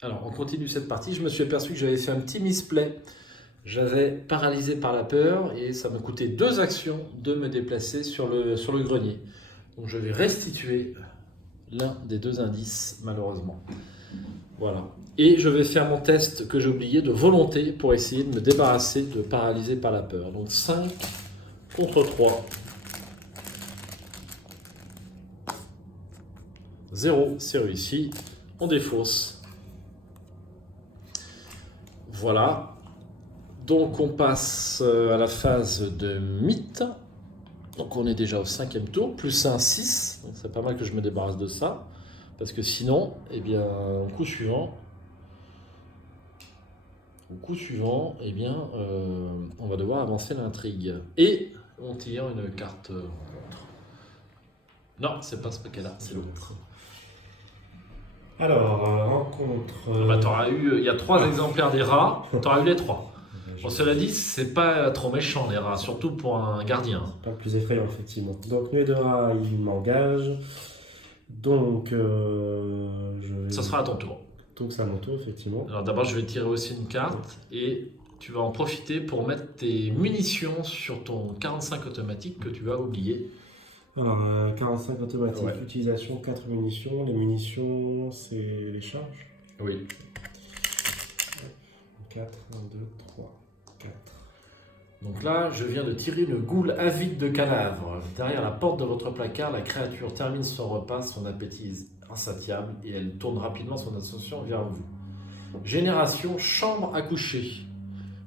Alors, on continue cette partie. Je me suis aperçu que j'avais fait un petit misplay. J'avais paralysé par la peur et ça me coûtait 2 actions de me déplacer sur le grenier. Donc, je vais restituer l'un des 2 indices, malheureusement. Voilà. Et je vais faire mon test que j'ai oublié de volonté pour essayer de me débarrasser de paralysé par la peur. Donc, 5 contre 3. 0, c'est réussi. On défausse. Voilà. Donc on passe à la phase de mythe. Donc on est déjà au 5e tour, plus 1, 6. Donc c'est pas mal que je me débarrasse de ça. Parce que sinon, eh bien, au coup suivant, eh bien, on va devoir avancer l'intrigue. Et on tire une carte rencontre. Non, c'est pas ce paquet-là, c'est l'autre. Alors, rencontre. Il y a 3 exemplaires des rats, t'auras eu les 3. Bon, cela dit, c'est pas trop méchant les rats, surtout pour un gardien. Pas le plus effrayant, effectivement. Donc, nuée de rat, il m'engage. Donc, je vais. Ça sera à ton tour. Donc, c'est à mon tour, effectivement. Alors d'abord, je vais tirer aussi une carte et tu vas en profiter pour mettre tes munitions sur ton 45 automatique que tu as oublié. Alors, 45 automatique, Ouais. utilisation 4 munitions. Les munitions, c'est les charges. Oui. 4, 1, 2, 3, 4. Donc là, je viens de tirer une goule avide de cadavre. Derrière la porte de votre placard, la créature termine son repas, son appétit est insatiable et elle tourne rapidement son attention vers vous. Génération chambre à coucher.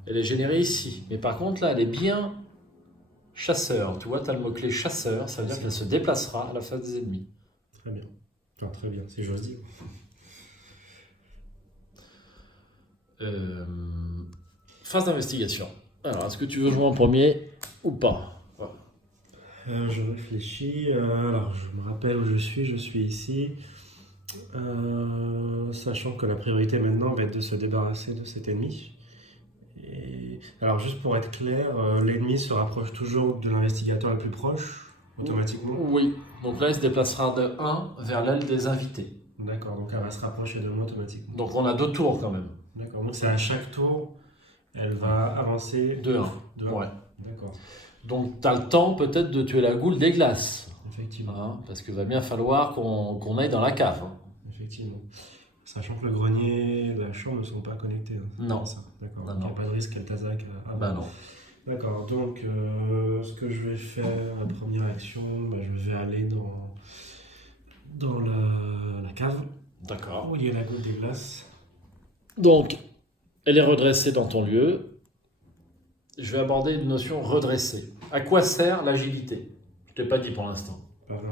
Elle est générée ici. Mais par contre, là, elle est bien chasseur. Tu vois, tu as le mot-clé chasseur. Ça veut dire qu'elle se déplacera à la face des ennemis. Très bien. Enfin, très bien, si j'ose dire. Phase d'investigation. Alors, est-ce que tu veux jouer en premier ou pas? Je réfléchis. Alors, je me rappelle où je suis. Je suis ici. Sachant que la priorité maintenant va être de se débarrasser de cet ennemi. Et... Alors, juste pour être clair, l'ennemi se rapproche toujours de l'investigateur le plus proche, automatiquement. Oui. Donc là, il se déplacera de 1 vers l'aile des invités. D'accord, donc elle va se rapprocher de moi automatiquement. Donc on a 2 tours quand même. D'accord, donc c'est à chaque tour, elle va avancer De 1. de un. Ouais. D'accord, Donc tu as le temps peut-être de tuer la goule des glaces. effectivement. Hein, parce qu'il va bien falloir qu'on aille dans la cave. Hein. Effectivement. Sachant que le grenier et la chambre ne sont pas connectés. Hein, c'est Non. pas ça. D'accord, Non, donc il n'y non. a pas de risque qu'elle t'attaque. Bah non. D'accord, donc ce que je vais faire, la première action, je vais aller dans la cave D'accord. où il y a la goutte des glaces. Donc, elle est redressée dans ton lieu. Je vais aborder une notion redressée. À quoi sert l'agilité? Je t'ai pas dit pour l'instant. Pardon,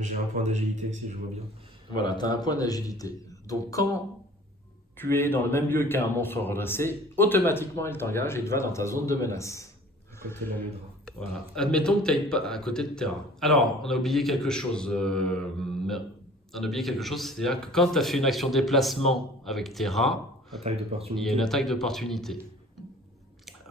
j'ai un point d'agilité si je vois bien. Voilà, tu as un point d'agilité. Donc quand tu es dans le même lieu qu'un monstre redressé, automatiquement il t'engage et il va dans ta zone de menace. À côté de la médra. Voilà. Admettons que tu n'ailles pas à côté de terrain. Alors, on a oublié quelque chose. C'est-à-dire que quand tu as fait une action déplacement avec tes rats, Attaque il y d'opportunité. a une attaque d'opportunité.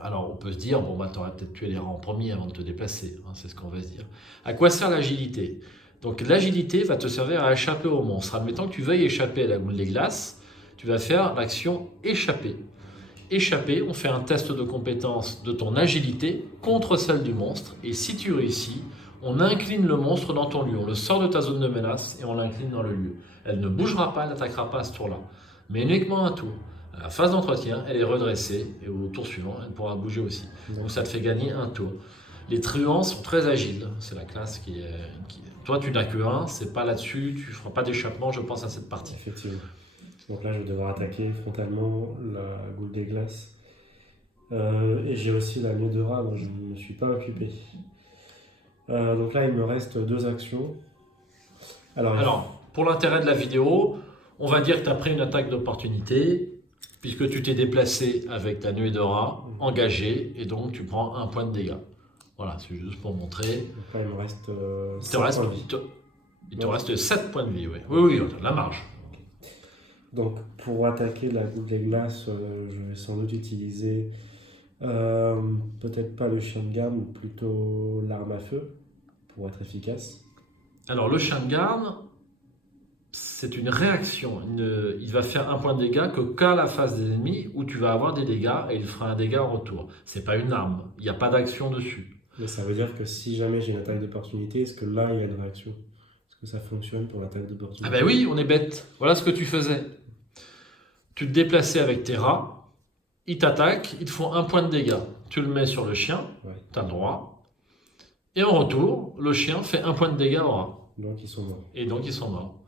Alors, on peut se dire, bon, bah, tu aurais peut-être tué les rats en premier avant de te déplacer. Hein, c'est ce qu'on va se dire. À quoi sert l'agilité? Donc, l'agilité va te servir à échapper au monstre. Admettons que tu veuilles échapper à la goule des glaces, tu vas faire l'action échapper. Échapper, on fait un test de compétence de ton agilité contre celle du monstre. Et si tu réussis, on incline le monstre dans ton lieu. On le sort de ta zone de menace et on l'incline dans le lieu. Elle ne bougera pas, elle n'attaquera pas à ce tour-là. Mais uniquement un tour. À la phase d'entretien, elle est redressée et au tour suivant, elle pourra bouger aussi. Donc ça te fait gagner un tour. Les truands sont très agiles. C'est la classe qui est... Toi, tu n'as que 1, c'est pas là-dessus, tu feras pas d'échappement, je pense, à cette partie. Effectivement. Donc là, je vais devoir attaquer frontalement la goutte des glaces. Et j'ai aussi la nuée de rat dont je ne me suis pas occupé. Donc là, il me reste 2 actions. Alors, pour l'intérêt de la vidéo, on va dire que tu as pris une attaque d'opportunité, puisque tu t'es déplacé avec ta nuée de rat, engagée, et donc tu prends 1 point de dégâts. Voilà, c'est juste pour montrer. Donc là, il me reste Il te reste 7 points de vie, oui. Oui, la marge. Donc pour attaquer la goutte des glaces, je vais sans doute utiliser peut-être pas le chien de garde, mais plutôt l'arme à feu pour être efficace. Alors, le chien de garde, c'est une réaction. Il va faire un point de dégâts qu'à la face des ennemis où tu vas avoir des dégâts et il fera un dégât en retour. C'est pas une arme, il n'y a pas d'action dessus. Mais ça veut dire que si jamais j'ai une attaque d'opportunité, est-ce que là il y a une réaction? Est-ce que ça fonctionne pour l'attaque Ah d'opportunité? ben oui, on est bête. Voilà ce que tu faisais. Tu te déplaçais avec tes rats, ils t'attaquent, ils te font un point de dégâts. Tu le mets sur le chien, Ouais. tu as le droit. Et en retour, le chien fait un point de dégâts au rat. Donc ils sont morts. Et donc ils sont morts.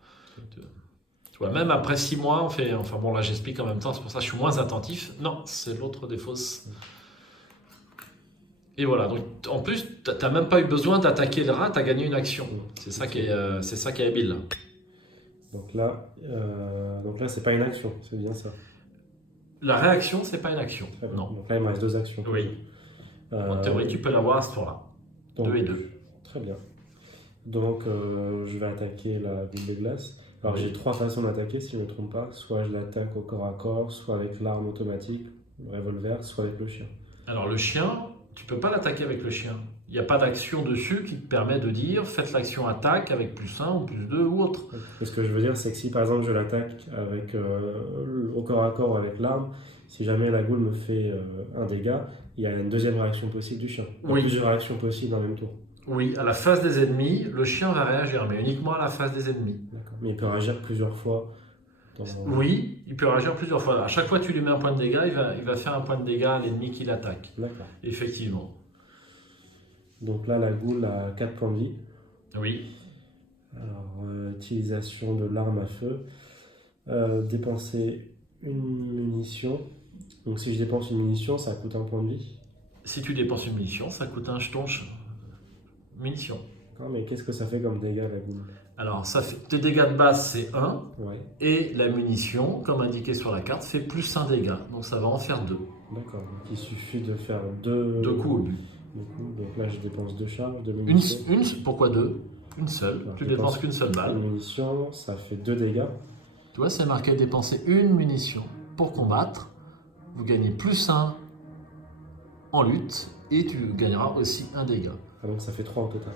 Tu vois, même après 6 mois, on fait. Enfin bon, là j'explique en même temps, c'est pour ça que je suis moins attentif. Non, c'est l'autre des fausses. Et voilà, donc en plus, tu n'as même pas eu besoin d'attaquer le rat, tu as gagné une action. C'est ça qui est habile. Donc là, c'est pas une action, c'est bien ça. La réaction, c'est pas une action. Très bien. Non. Donc là, il me reste 2 actions. Oui. En théorie, tu peux l'avoir à ce tour-là. donc, 2 et 2. Très bien. Donc, je vais attaquer la boule de glace. Alors, Oui. j'ai 3 façons d'attaquer, si je ne me trompe pas. Soit je l'attaque au corps à corps, soit avec l'arme automatique, le revolver, soit avec le chien. Alors le chien, tu peux pas l'attaquer avec le chien. Il n'y a pas d'action dessus qui te permet de dire faites l'action attaque avec +1 ou +2 ou autre. Et ce que je veux dire, c'est que si par exemple je l'attaque avec, au corps à corps avec l'arme, si jamais la goule me fait un dégât, il y a une deuxième réaction possible du chien. Il y a Oui. plusieurs réactions possibles en même tour. Oui, à la face des ennemis, le chien va réagir, mais uniquement à la face des ennemis. D'accord. Mais il peut réagir plusieurs fois. Oui, il peut réagir plusieurs fois. À chaque fois que tu lui mets un point de dégâts, il va faire un point de dégâts à l'ennemi qui l'attaque. D'accord. Effectivement. Donc là, la goule a 4 points de vie. Oui. Alors, utilisation de l'arme à feu. Dépenser une munition. Donc si je dépense une munition, ça coûte un point de vie. Si tu dépenses une munition, ça coûte un jeton munition. Non, mais qu'est-ce que ça fait comme dégâts, la goule? Alors, ça fait, tes dégâts de base, c'est 1. Ouais, Et la munition, comme indiqué sur la carte, fait +1 dégât. Donc ça va en faire 2. d'accord. Donc il suffit de faire 2 2 coups au but. Donc là, je dépense 2 charges, 2 munitions. Pourquoi 2? Une seule. Alors, Tu je dépenses pense qu'une seule balle. Une munition, ça fait 2 dégâts. Tu vois, c'est marqué dépenser une munition pour combattre. Vous gagnez +1 en lutte et tu gagneras aussi un dégât. Ah, donc ça fait 3 au total.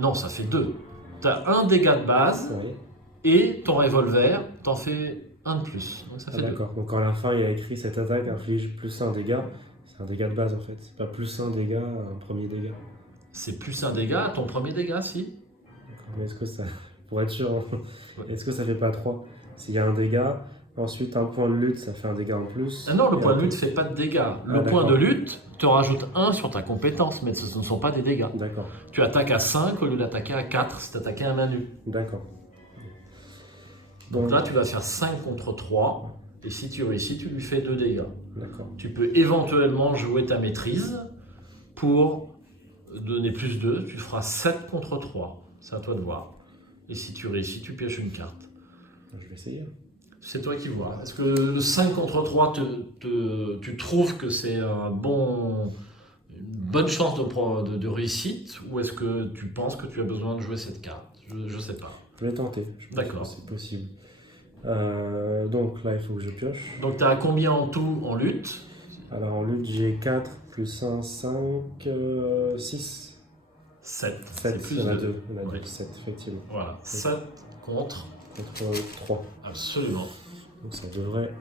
Non, ça fait 2. Tu as un dégât de base Ouais. et ton revolver t'en fait un de plus. Donc ça Ah, fait 2. d'accord. Donc à la fin, il y a écrit cette attaque inflige +1 dégât. C'est un dégât de base en fait. C'est pas +1 dégât, un premier dégât. C'est +1 dégât à ton premier dégât, si. D'accord. Mais est-ce que ça. Pour être sûr, hein, Ouais. est-ce que ça fait pas 3? S'il y a un dégât, ensuite un point de lutte, ça fait un dégât en plus. Ah non, le Et point de après- lutte ne fait pas de dégâts. Le d'accord. point de lutte te rajoute 1 sur ta compétence, mais ce ne sont pas des dégâts. D'accord. Tu attaques à 5 au lieu d'attaquer à 4 si tu attaquais à main nue. D'accord. Donc là, tu vas faire 5 contre 3, et si tu réussis, tu lui fais 2 dégâts. D'accord. Tu peux éventuellement jouer ta maîtrise pour donner +2, tu feras 7 contre 3. C'est à toi de voir. Et si tu réussis, tu pioches une carte. Je vais essayer. C'est toi qui vois. Est-ce que le 5 contre 3, tu trouves que c'est une bonne chance de réussite, ou est-ce que tu penses que tu as besoin de jouer cette carte? Je ne sais pas. Je vais tenter. Je pense D'accord. que c'est possible. Donc là, il faut que je pioche. Donc tu as combien en tout en lutte? Alors en lutte, j'ai 4 plus 1, 5, 6. 7. 7, C'est il y en a 2. 2. Il y en a Oui. 7, effectivement. Voilà. 7 contre. Contre 3. Absolument. Donc ça devrait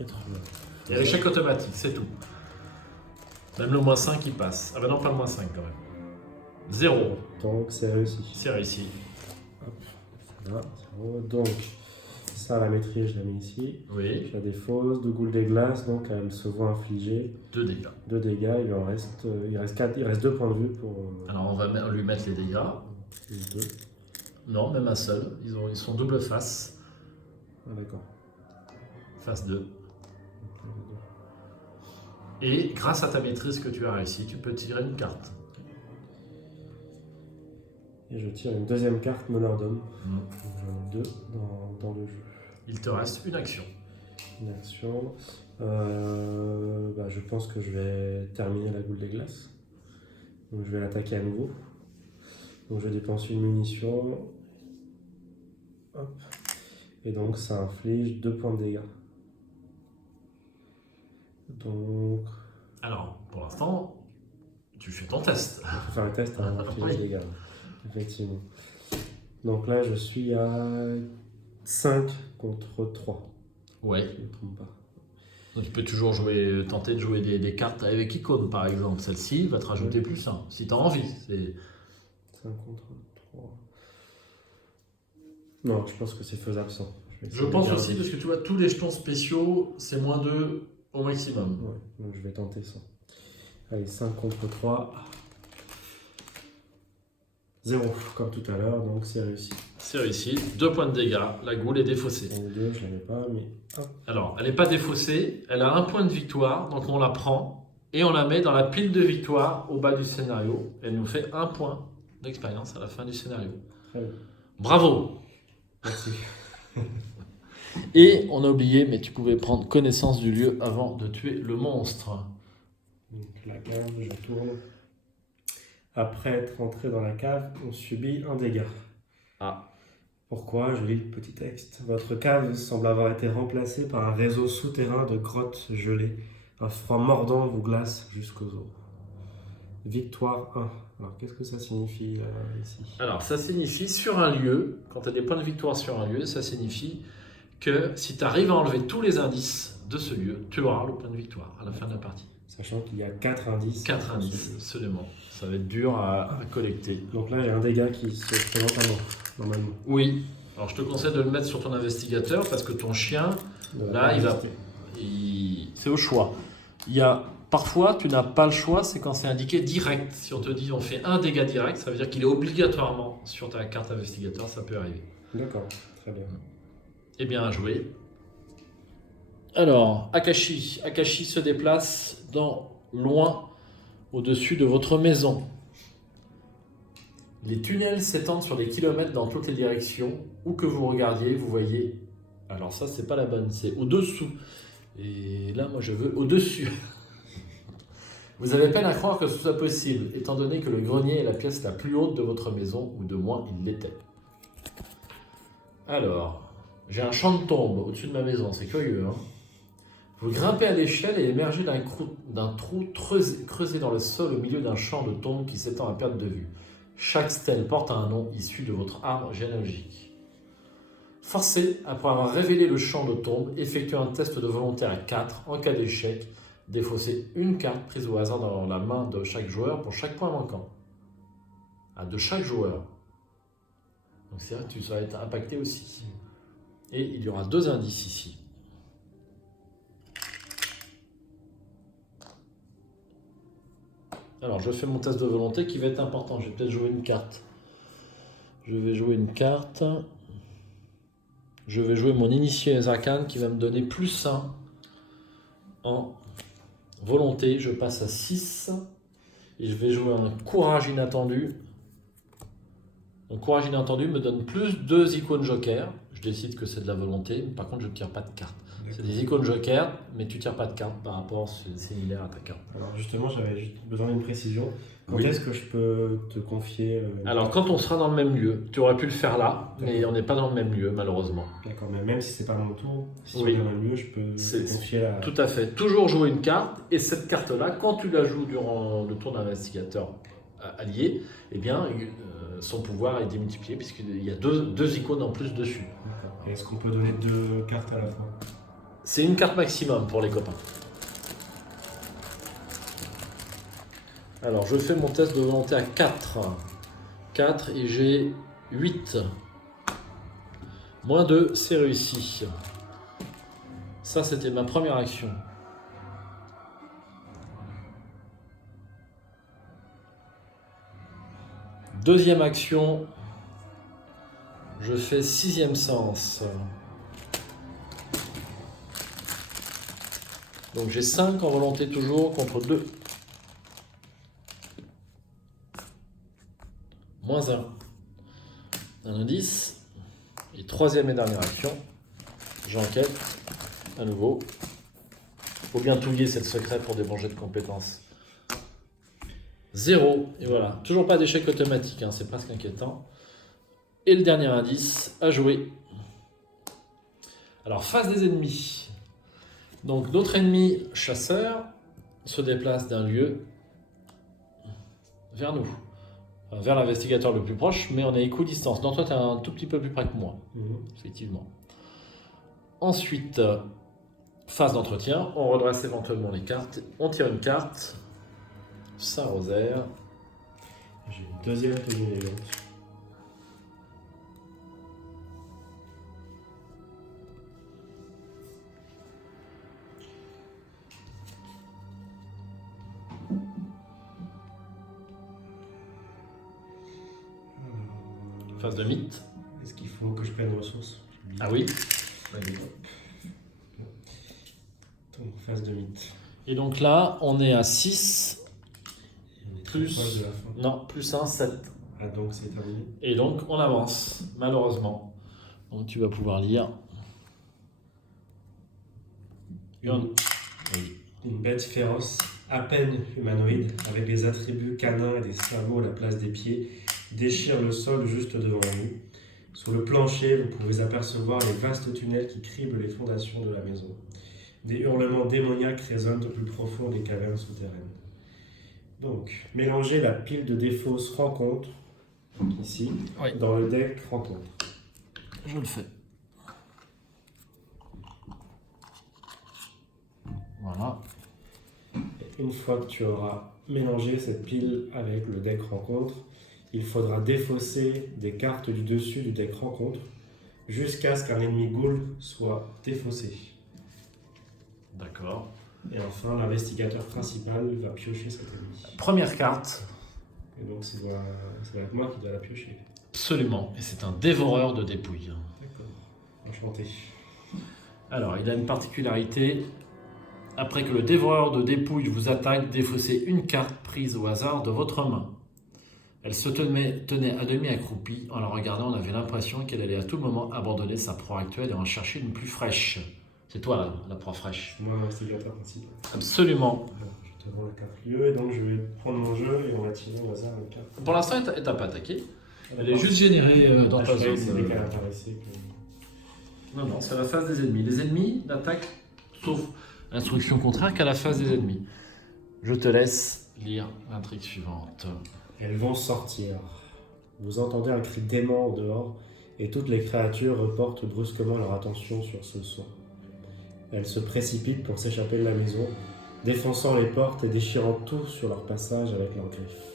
être bien. Et l'échec automatique, c'est tout. Même le -5 il passe. Ah ben non, pas le -5 quand même. 0. Donc c'est réussi. C'est réussi. Voilà, 0. Donc ça, la maîtrise, je la mets ici. Oui. Je la défausse, 2 goules des glaces, donc elle se voit infliger 2 dégâts. 2 dégâts. Il en reste, il reste 2 points de vue pour. Alors on va lui mettre les dégâts. 2. Non, même un seul. Ils sont double face. Ah, d'accord. Face 2. Et grâce à ta maîtrise que tu as réussi, tu peux tirer une carte. Et je tire une deuxième carte meneur d'homme. Mm. Donc j'en ai 2 dans le jeu. Il te reste une action. Une action. Je pense que je vais terminer la boule des glaces. Donc je vais l'attaquer à nouveau. Donc je dépense une munition. Hop. Et donc ça inflige 2 points de dégâts. Donc Alors, pour l'instant, tu fais ton test. il faut faire un test à infliger Oui. des dégâts. Effectivement. Donc là, je suis à 5 contre 3. Ouais. Je ne me trompe pas. Donc tu peux toujours tenter de jouer des cartes avec icône, par exemple. Celle-ci va te rajouter plus 1, si tu as envie. 5 contre 3. Non, je pense que c'est faisable sans. Je pense aussi, parce que tu vois, tous les jetons spéciaux, c'est moins 2 au maximum. Ouais, donc je vais tenter sans. Allez, 5 contre 3. 0, comme tout à l'heure, donc c'est réussi. C'est réussi. 2 points de dégâts. La goule est défaussée. Donc 2, je ne l'avais pas, mais hop. Alors, elle n'est pas défaussée. Elle a 1 point de victoire. Donc, on la prend et on la met dans la pile de victoire au bas du scénario. Elle nous fait 1 point d'expérience à la fin du scénario. Très bien. Bravo! Merci. Et on a oublié, mais tu pouvais prendre connaissance du lieu avant de tuer le monstre. Donc la cave, je tourne. Après être entré dans la cave, on subit un dégât. Ah. Pourquoi? Je lis le petit texte. Votre cave semble avoir été remplacée par un réseau souterrain de grottes gelées. Un froid mordant vous glace jusqu'aux os. Victoire 1. Alors qu'est-ce que ça signifie ici? Alors, ça signifie sur un lieu, quand tu as des points de victoire sur un lieu, ça signifie que si tu arrives à enlever tous les indices de ce lieu, tu auras le point de victoire à la fin de la partie. Sachant qu'il y a 4 indices. 4 indices, absolument. Ça va être dur à collecter. Donc là, j'ai un dégât qui se présente à moi, normalement. Oui. Alors, je te conseille de le mettre sur ton investigateur parce que ton chien, là, c'est au choix. Parfois, tu n'as pas le choix, c'est quand c'est indiqué direct. Si on te dit on fait un dégât direct, ça veut dire qu'il est obligatoirement sur ta carte investigateur, ça peut arriver. D'accord, très bien. Eh bien joué. Alors, Akashi. Akashi se déplace loin au-dessus de votre maison. Les tunnels s'étendent sur des kilomètres dans toutes les directions. Où que vous regardiez, vous voyez... Alors ça, c'est pas la bonne, c'est au-dessous. Et là, moi, je veux au-dessus. Vous avez peine à croire que ce soit possible, étant donné que le grenier est la pièce la plus haute de votre maison, ou de moins il l'était. Alors, j'ai un champ de tombe au-dessus de ma maison, c'est curieux, hein. Vous grimpez à l'échelle et émergez d'un trou creusé dans le sol au milieu d'un champ de tombes qui s'étend à perte de vue. Chaque stèle porte un nom issu de votre arbre généalogique. Forcé, après avoir révélé le champ de tombes, effectuez un test de volonté à 4. En cas d'échec, défaussez une carte prise au hasard dans la main de chaque joueur pour chaque point manquant. Ah, de chaque joueur. Donc c'est vrai que tu vas être impacté aussi. Et il y aura 2 indices ici. Alors, je fais mon test de volonté qui va être important. Je vais peut-être jouer une carte. Je vais jouer une carte. Je vais jouer mon initié Zakan qui va me donner plus 1 en volonté. Je passe à 6. Et je vais jouer un courage inattendu. Mon courage inattendu me donne plus 2 icônes joker. Je décide que c'est de la volonté. Par contre, je ne tire pas de carte. C'est des icônes joker, mais tu ne tires pas de carte par rapport, c'est similaire à ta carte. Alors justement, j'avais juste besoin d'une précision. Quand Oui. est-ce que je peux te confier Alors, quand on sera dans le même lieu, tu aurais pu le faire là, mais on n'est pas dans le même lieu, malheureusement. D'accord, mais même si c'est pas mon tour, si Oui. on est dans le même lieu, je peux te confier la... Tout à fait. Toujours jouer une carte, et cette carte-là, quand tu la joues durant le tour d'investigateur allié, eh bien, son pouvoir est démultiplié, puisqu'il y a deux icônes en plus dessus. D'accord. Et est-ce qu'on peut donner 2 cartes à la fin? C'est une carte maximum pour les copains. Alors, je fais mon test de volonté à 4. 4 et j'ai 8. Moins 2, c'est réussi. Ça, c'était ma première action. Deuxième action, je fais 6e sens. Donc j'ai 5 en volonté toujours contre 2. Moins 1. Un indice. Et 3e et dernière action. J'enquête. À nouveau. Faut bien touiller cette secret pour des jets de compétences. 0. Et voilà. Toujours pas d'échec automatique. Hein. C'est presque inquiétant. Et le dernier indice à jouer. Alors, face des ennemis. Donc, notre ennemi chasseur se déplace d'un lieu vers nous. vers l'investigateur le plus proche, mais on est équidistance. Donc toi, tu es un tout petit peu plus près que moi, effectivement. Ensuite, phase d'entretien, on redresse éventuellement les cartes, on tire une carte, Saint-Rosaire. J'ai une deuxième tenue élégante. Phase de mythe. Est-ce qu'il faut que je prenne ressources? Ah oui. Donc, phase de mythe. Et donc là, on est à 6, On est très plus, proche de la fin. non, plus 1, 7. Ah, donc c'est terminé. Et donc, on avance, malheureusement. Donc, tu vas pouvoir lire. Une bête féroce, à peine humanoïde, avec des attributs canins et des sabots à la place des pieds, déchire le sol juste devant vous. Sur le plancher, vous pouvez apercevoir les vastes tunnels qui criblent les fondations de la maison. Des hurlements démoniaques résonnent au plus profond des cavernes souterraines. Donc, mélangez la pile de défausses rencontres, donc ici, Oui. dans le deck rencontre. Je le fais. Voilà. Et une fois que tu auras mélangé cette pile avec le deck rencontre, il faudra défausser des cartes du dessus du deck rencontre jusqu'à ce qu'un ennemi ghoul soit défaussé. D'accord. Et enfin, l'investigateur principal va piocher cet ennemi. Première carte. Et donc, ça va être moi qui dois la piocher. Absolument. Et c'est un dévoreur de dépouilles. D'accord. Enchanté. Alors, il a une particularité. Après que le dévoreur de dépouilles vous attaque, défaussez une carte prise au hasard de votre main. Elle se tenait à demi accroupie. En la regardant, on avait l'impression qu'elle allait à tout moment abandonner sa proie actuelle et en chercher une plus fraîche. C'est toi, la proie fraîche. C'est moi l'investigateur principal. Absolument. Alors, je te rends la carte lieu et donc je vais prendre mon jeu et on va tirer au hasard une carte. Pour l'instant, elle t'a pas attaqué. Elle est juste générée dans ta zone. C'est dès qu'elle apparaissait que... Non, c'est à la phase des ennemis. Les ennemis n'attaquent, sauf instruction contraire, qu'à la phase des ennemis. Je te laisse lire l'intrigue suivante. Elles vont sortir. Vous entendez un cri dément au dehors et toutes les créatures reportent brusquement leur attention sur ce son. Elles se précipitent pour s'échapper de la maison, défonçant les portes et déchirant tout sur leur passage avec leurs griffes.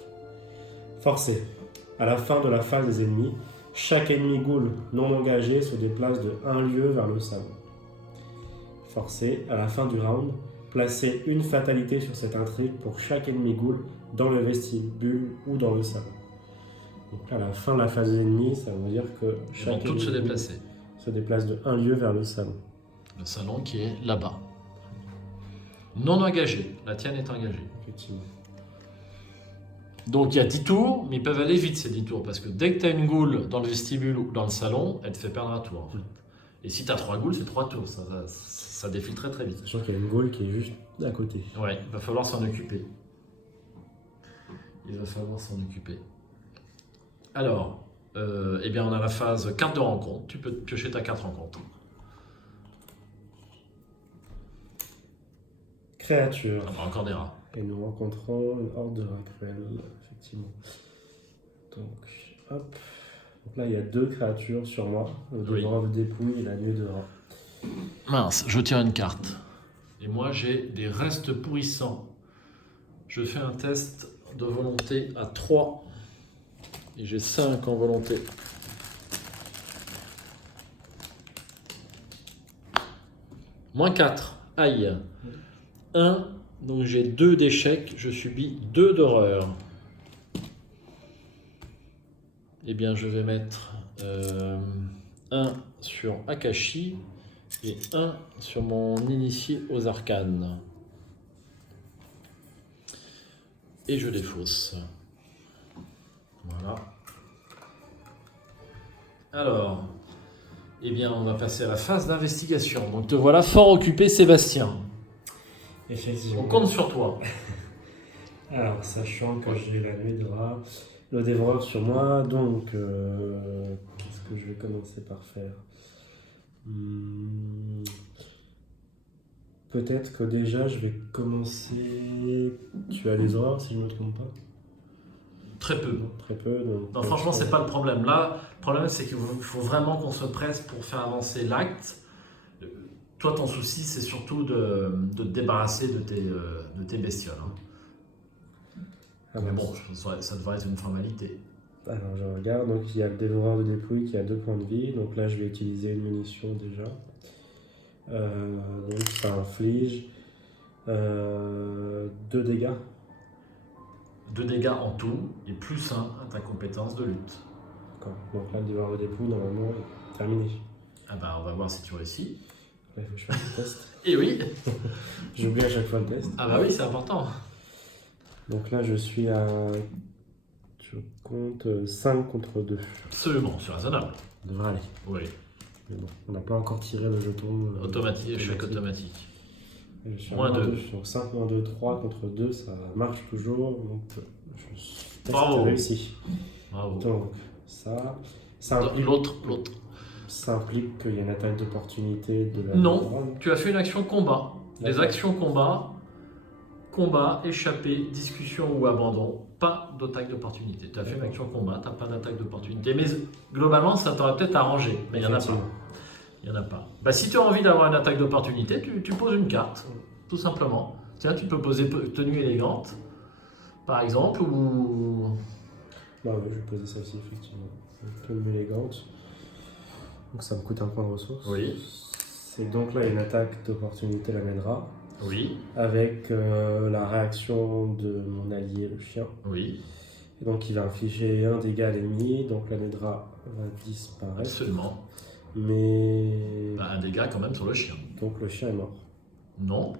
Forcés. À la fin de la phase des ennemis, chaque ennemi ghoul non engagé se déplace de 1 lieu vers le salon. Forcés. À la fin du round, placez une fatalité sur cette intrigue pour chaque ennemi ghoul dans le vestibule ou dans le salon. Donc là, à la fin de la phase des ennemis, ça veut dire que Elles vont chaque toutes se ennemi déplacer. se déplace de 1 lieu vers le salon. Le salon qui est là-bas. Non engagé. La tienne est engagée. Effectivement. Donc il y a 10 tours, mais ils peuvent aller vite ces 10 tours. Parce que dès que tu as une goule dans le vestibule ou dans le salon, elle te fait perdre un tour en fait. Et si tu as 3 goules, c'est 3 tours. Ça défile très très vite. Sachant qu'il y a une goule qui est juste à côté. Ouais, il va falloir s'en occuper. Il va falloir s'en occuper. Alors, eh bien on a la phase carte de rencontre. Tu peux piocher ta carte rencontre. Créature. Ah, encore des rats. Et nous rencontrons une horde de rats cruels, effectivement. Donc, hop. Donc là, il y a 2 créatures sur moi. Le Oui. dévoreur de dépouille et la nuée de rats. Mince, je tire une carte. Et moi j'ai des restes pourrissants. Je fais un test de volonté à 3. Et j'ai 5 en volonté. Moins 4. Aïe. 1. Donc j'ai 2 d'échecs. Je subis 2 d'horreur. Eh bien je vais mettre 1 sur Akashi et 1 sur mon initié aux arcanes. Et je défausse. Voilà. Alors, eh bien, on va passer à la phase d'investigation. Donc, te voilà fort occupé, Sébastien. Effectivement. On compte sur toi. Alors, sachant que j'ai la nuée de rats, le dévoreur sur moi, donc qu'est-ce que je vais commencer par faire? Peut-être que déjà je vais commencer. Tu as les horreurs si je ne me trompe pas? Très peu. Très peu. Donc, Non, franchement, c'est pas le problème. Là, le problème, c'est qu'il faut vraiment qu'on se presse pour faire avancer l'acte. Toi, ton souci, c'est surtout de te débarrasser de tes bestioles. Hein. Ah, Mais mince. bon, ça devrait être une formalité. Alors je regarde, donc il y a le dévoreur de dépouilles qui a 2 points de vie, donc là je vais utiliser une munition déjà. Donc ça inflige 2 dégâts. 2 dégâts en tout et plus 1 à ta compétence de lutte. D'accord. Donc là le dévoreur de dépouilles normalement est terminé. Ah bah, on va voir si tu réussis. Là il faut que je fasse le test. Et oui. J'oublie à chaque fois le test. Ah bah oui, c'est important. Donc là je suis à... Je compte 5 contre 2. Absolument, c'est raisonnable. Ça devrait aller. Oui. Mais bon, on n'a pas encore tiré le jeton. Automatique, échec automatique. Je suis à Moins 2. Donc 5 moins 2, 3 contre 2, ça marche toujours. Donc je suis Bravo. réussi. Bravo. Donc ça implique, L'autre. ça implique qu'il y a une attaque d'opportunité de la Non, droite. tu as fait une action combat. Les D'accord. actions combat, échappée, discussion ou abandon, pas d'attaque d'opportunité. Tu as fait une action combat, tu n'as pas d'attaque d'opportunité. Mais globalement, ça t'aurait peut-être arrangé, mais il n'y en a pas. Il n'y en a pas. Bah, si tu as envie d'avoir une attaque d'opportunité, tu poses une carte, tout simplement. Tiens, tu peux poser tenue élégante, par exemple, ou... Non, mais je vais poser celle-ci, effectivement. Tenue élégante. Donc ça me coûte un point de ressources. Oui. C'est donc là une attaque d'opportunité la mènera. Oui, Avec la réaction de mon allié, le chien. oui, Et donc il va infliger 1 dégât à l'ennemi, donc la Medra va disparaître. absolument. Mais. Bah, un dégât quand même sur le chien. Donc le chien est mort. Non.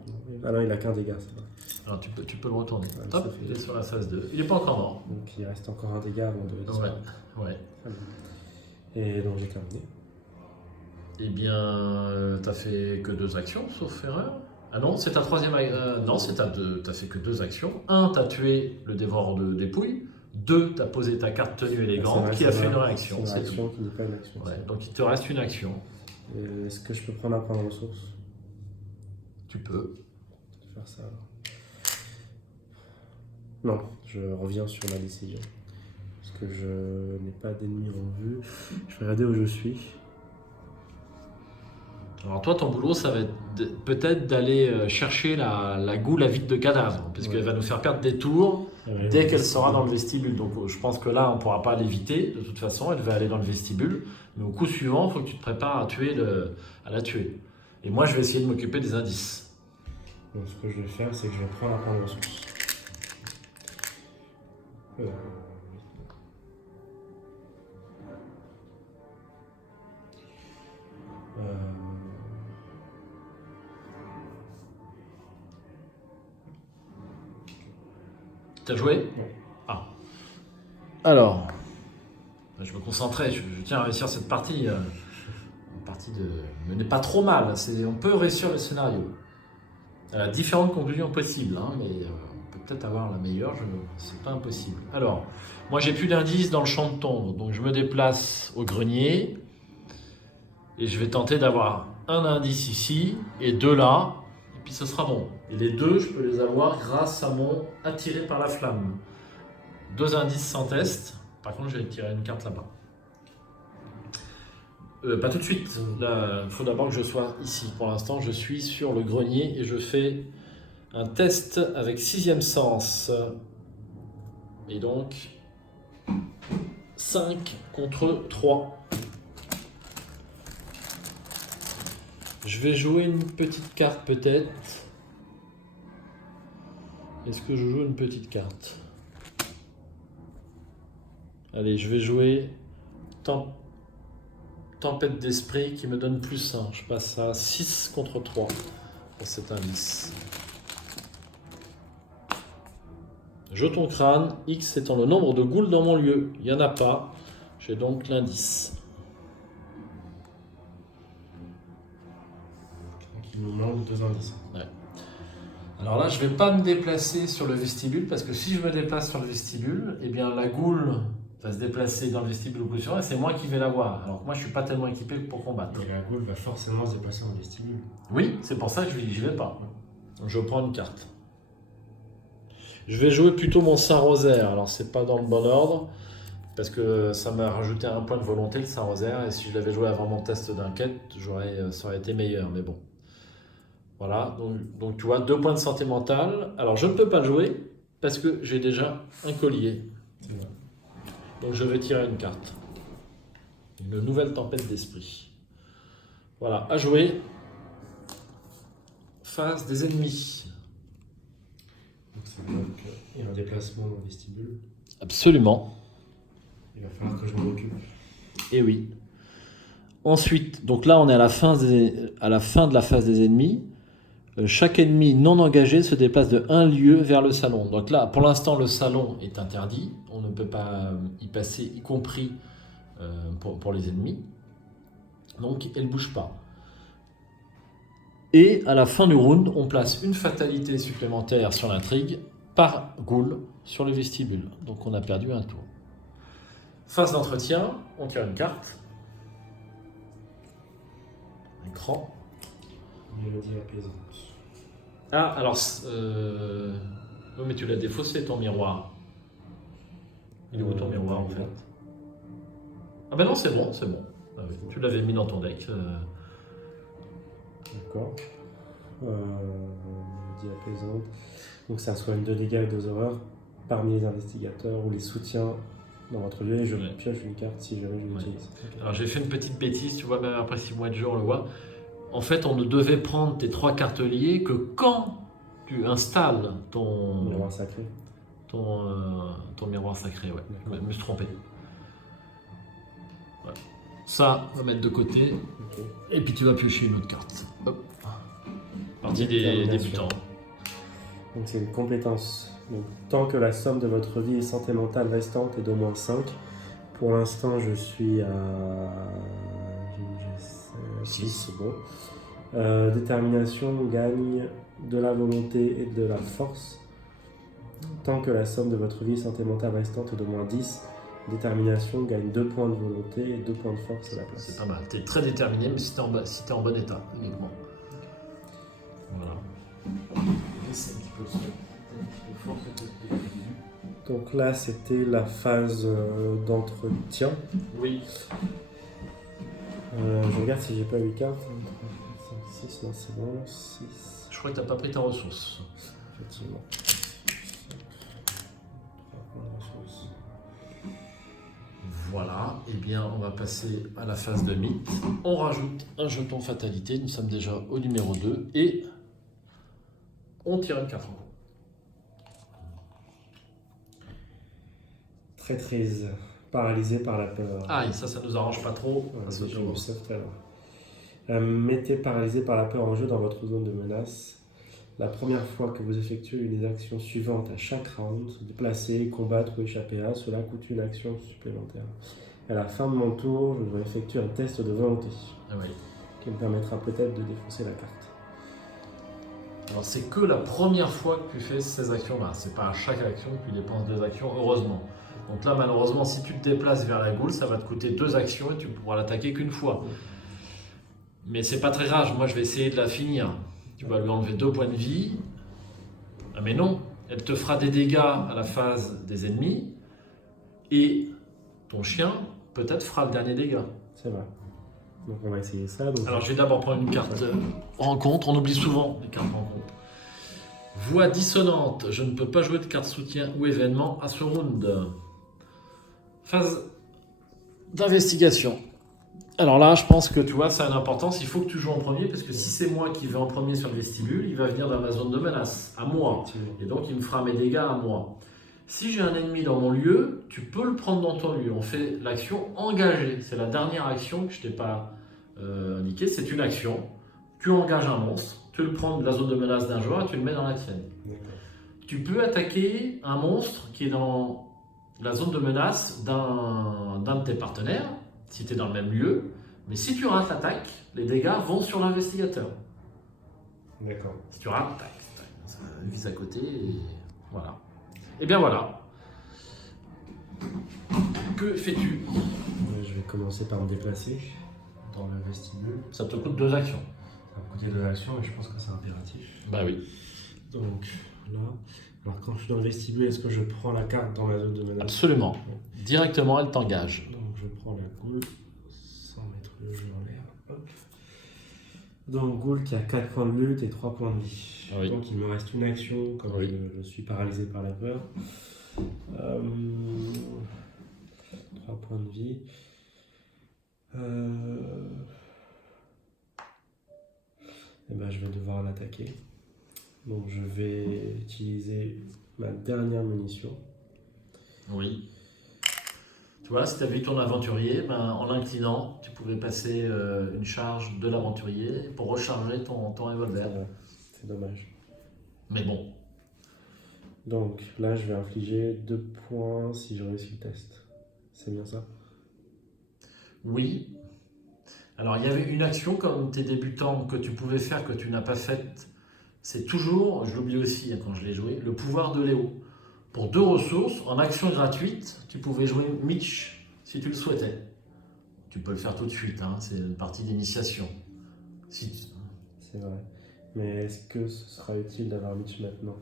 Ah non, il a qu'un dégât, ça va. Alors tu peux le retourner. Ouais, Top, ça fait- il est sur la phase 2. Il n'est pas encore mort. Donc il reste encore un dégât avant de Ouais, disparaître. ouais. Très bien. Et donc j'ai terminé. Eh bien, t'as fait que 2 actions, sauf erreur. Ah non, c'est ta troisième. Non, t'as fait que 2 actions. 1, t'as tué le dévoreur de dépouilles. 2, t'as posé ta carte tenue élégante qui a fait une réaction. C'est C'est une tout. action qui n'est pas une action. Ouais, donc il te reste une action. Est-ce que je peux prendre un point de ressources? Tu peux. Je vais faire ça alors. Non, je reviens sur ma décision. Parce que je n'ai pas d'ennemis en vue. Je vais regarder où je suis. Alors toi, ton boulot, ça va être peut-être d'aller chercher la goule à vide de cadavre, puisqu'elle Ouais. va nous faire perdre des tours Ouais, dès qu'elle sera dans le vestibule. Donc je pense que là, on ne pourra pas l'éviter. De toute façon, elle va aller dans le vestibule. Mais au coup suivant, il faut que tu te prépares à la tuer. Et moi, je vais essayer de m'occuper des indices. Donc ce que je vais faire, c'est que je vais prendre un point de ressources. T'as joué? Ouais. Ah. Alors, je me concentrais. Je tiens à réussir cette partie. Une partie mais n'est pas trop mal. On peut réussir le scénario. Il y a différentes conclusions possibles, hein, mais on peut peut-être avoir la meilleure, c'est pas impossible. Alors, moi j'ai plus d'indices dans le champ de tombe, donc je me déplace au grenier et je vais tenter d'avoir un indice ici et 2 là, et puis ce sera bon. Et les 2, je peux les avoir grâce à mon attiré par la flamme. 2 indices sans test, par contre je vais tirer une carte là-bas. Pas tout de suite, il faut d'abord que je sois ici. Pour l'instant, je suis sur le grenier et je fais un test avec 6e sens. Et donc, 5 contre 3. Je vais jouer une petite carte peut-être. Est-ce que je joue une petite carte? Allez, je vais jouer Tempête d'esprit qui me donne plus 1. Je passe à 6 contre 3 pour cet indice. Jeton crâne, X étant le nombre de goules dans mon lieu. Il n'y en a pas. J'ai donc l'indice. Donc il nous manque 2 indices. Ouais. Alors là, je ne vais pas me déplacer sur le vestibule parce que si je me déplace sur le vestibule, eh bien la goule va se déplacer dans le vestibule au coup suivant et c'est moi qui vais la voir. Alors que moi, je ne suis pas tellement équipé pour combattre. Et la goule va forcément se déplacer dans le vestibule. Oui, c'est pour ça que je n'y vais pas. Je prends une carte. Je vais jouer plutôt mon Saint-Rosaire. Alors, c'est pas dans le bon ordre, parce que ça m'a rajouté un point de volonté, le Saint-Rosaire, et si je l'avais joué avant mon test d'enquête, ça aurait été meilleur, mais bon. Voilà, donc tu vois, 2 points de santé mentale. Alors, je ne peux pas le jouer, parce que j'ai déjà un collier. C'est vrai. Donc, je vais tirer une carte. Une nouvelle tempête d'esprit. Voilà, à jouer. Face des ennemis. Donc, ça veut dire qu'il y a un déplacement dans le vestibule. Absolument. Il va falloir que je m'en occupe. Et oui. Ensuite, donc là on est à la fin de la phase des ennemis. Chaque ennemi non engagé se déplace de 1 lieu vers le salon. Donc là, pour l'instant, le salon est interdit. On ne peut pas y passer, y compris pour les ennemis. Donc elle ne bouge pas. Et à la fin du round, on place une fatalité supplémentaire sur l'intrigue par ghoul sur le vestibule. Donc on a perdu un tour. Phase d'entretien, on tire une carte. Écran. Mélodie apaisante. Ah, alors... oui, mais tu l'as défaussé, ton miroir. Il est où ton miroir, en fait? Ah ben non, c'est bon, c'est bon. Ah oui, tu l'avais mis dans ton deck. D'accord. Mélodie apaisante. Donc ça soigne 2 dégâts et 2 horreurs parmi les investigateurs ou les soutiens dans votre lieu et je pioche une carte si jamais je l'utilise. Ouais. Alors j'ai fait une petite bêtise, tu vois, même après 6 mois de jeu, on le voit. En fait, on ne devait prendre tes 3 cartes liées que quand tu installes ton Miroir sacré. ton miroir sacré. Ouais. Je me suis trompé. Ouais. Ça, on va mettre de côté. Okay. Et puis tu vas piocher une autre carte. Hop. Partie des débutants. Donc c'est une compétence. Donc, tant que la somme de votre vie et santé mentale restante est d'au moins 5, pour l'instant je suis à 6, c'est bon. Détermination gagne de la volonté et de la force. Tant que la somme de votre vie et santé mentale restante est d'au moins 10, détermination gagne 2 points de volonté et 2 points de force à la place. C'est pas mal. Tu es très déterminé, mais si tu es en bon état, uniquement. Voilà. C'est un petit peu fort peut-être. Donc là, c'était la phase d'entretien. Oui. Je regarde si j'ai pas 8 cartes. 5, 6, non, c'est bon. 6. Je crois que tu n'as pas pris ta ressource. Effectivement. 3 points de ressources. Voilà. Eh bien, on va passer à la phase de mythe. On rajoute un jeton fatalité. Nous sommes déjà au numéro 2. Et on tire une carte en haut. Traîtrise, paralysé par la peur. Ah, et ça nous arrange pas trop. Ouais, Ça, je le sais tout à l'heure. Mettez paralysé par la peur en jeu dans votre zone de menace. La première fois que vous effectuez une des actions suivantes à chaque round, déplacer, combattre ou échapper à, cela coûte une action supplémentaire. À la fin de mon tour, je dois effectuer un test de volonté. Ah oui. Qui me permettra peut-être de défausser la carte. Alors c'est que la première fois que tu fais ces actions-là. C'est pas à chaque action que tu dépenses 2 actions, heureusement. Donc là, malheureusement, si tu te déplaces vers la goule, ça va te coûter 2 actions et tu ne pourras l'attaquer qu'une fois. Mais c'est pas très grave, moi je vais essayer de la finir. Tu vas lui enlever 2 points de vie. Ah mais non, elle te fera des dégâts à la phase des ennemis et ton chien peut-être fera le dernier dégât. C'est vrai. Donc on va essayer ça. Donc... Alors je vais d'abord prendre une carte rencontre, on oublie souvent les cartes rencontre. Voix dissonante, je ne peux pas jouer de carte soutien ou événement à ce round. Phase d'investigation. Alors là, je pense que tu vois, ça a une importance. Il faut que tu joues en premier parce que si c'est moi qui vais en premier sur le vestibule, il va venir dans ma zone de menace, à moi. Et donc, il me fera mes dégâts à moi. Si j'ai un ennemi dans mon lieu, tu peux le prendre dans ton lieu. On fait l'action engagée. C'est la dernière action que je ne t'ai pas indiquée. C'est une action. Tu engages un monstre, tu le prends de la zone de menace d'un joueur et tu le mets dans la tienne. Tu peux attaquer un monstre qui est dans la zone de menace d'un de tes partenaires, si tu es dans le même lieu, mais si tu rates l'attaque, les dégâts vont sur l'investigateur. D'accord. Si tu rates, tac, ça vise à côté, et voilà. Et bien voilà. Que fais-tu? Je vais commencer par me déplacer dans le vestibule. Ça te coûte 2 actions. Ça va me coûter 2 actions et je pense que c'est impératif. Bah oui. Donc là, Alors quand je suis dans le vestibule, est-ce que je prends la carte dans la zone de menace? Absolument. Directement, elle t'engage. Donc je prends la goule sans mettre le jeu en l'air. Hop. Donc goule qui a 4 points de lutte et 3 points de vie. Oui. Donc il me reste une action comme Oui. je suis paralysé par la peur. 3 points de vie. Et ben, je vais devoir l'attaquer. Donc je vais utiliser ma dernière munition. Oui. Tu vois, si tu avais eu ton aventurier, en l'inclinant, tu pouvais passer une charge de l'aventurier pour recharger ton revolver. C'est dommage. Mais bon, Donc là, je vais infliger 2 points si je réussis le test. C'est bien ça? oui. Alors, il y avait une action comme tu es débutant que tu pouvais faire que tu n'as pas faite. C'est toujours, je l'oublie aussi quand je l'ai joué, le pouvoir de Léo. Pour 2 ressources, en action gratuite, tu pouvais jouer Mitch si tu le souhaitais. Tu peux le faire tout de suite, hein, c'est une partie d'initiation. Si... C'est vrai. Mais est-ce que ce sera utile d'avoir Mitch maintenant?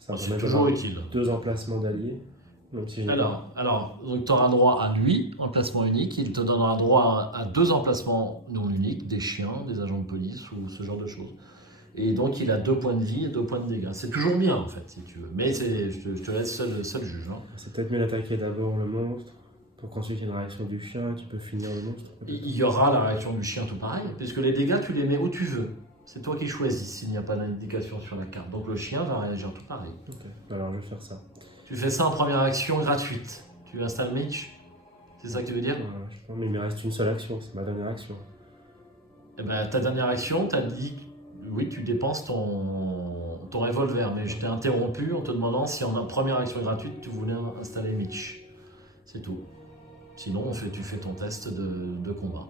Ça me C'est permet toujours d'avoir utile. 2 emplacements d'alliés. Même si j'ai Alors, donc tu auras droit à lui, emplacement unique. Il te donnera droit à 2 emplacements non uniques, des chiens, des agents de police ou ce genre de choses. Et donc il a 2 points de vie et 2 points de dégâts. C'est toujours bien en fait, si tu veux. Mais je te laisse seul juge. Hein. C'est peut-être mieux d'attaquer d'abord le monstre, pour qu'ensuite il y ait une réaction du chien et tu peux finir le monstre. Il y aura la réaction du chien tout pareil, puisque les dégâts tu les mets où tu veux. C'est toi qui choisis s'il n'y a pas d'indication sur la carte. Donc le chien va réagir tout pareil. Ok, alors je vais faire ça. Tu fais ça en première action gratuite. Tu installes Mitch. C'est ça que tu veux dire? Mais il me reste une seule action, c'est ma dernière action. Eh ben, ta dernière action, tu as dit, oui, tu dépenses ton revolver, mais je t'ai interrompu en te demandant si en première action gratuite, tu voulais installer Mitch. C'est tout. Sinon, tu fais ton test de combat.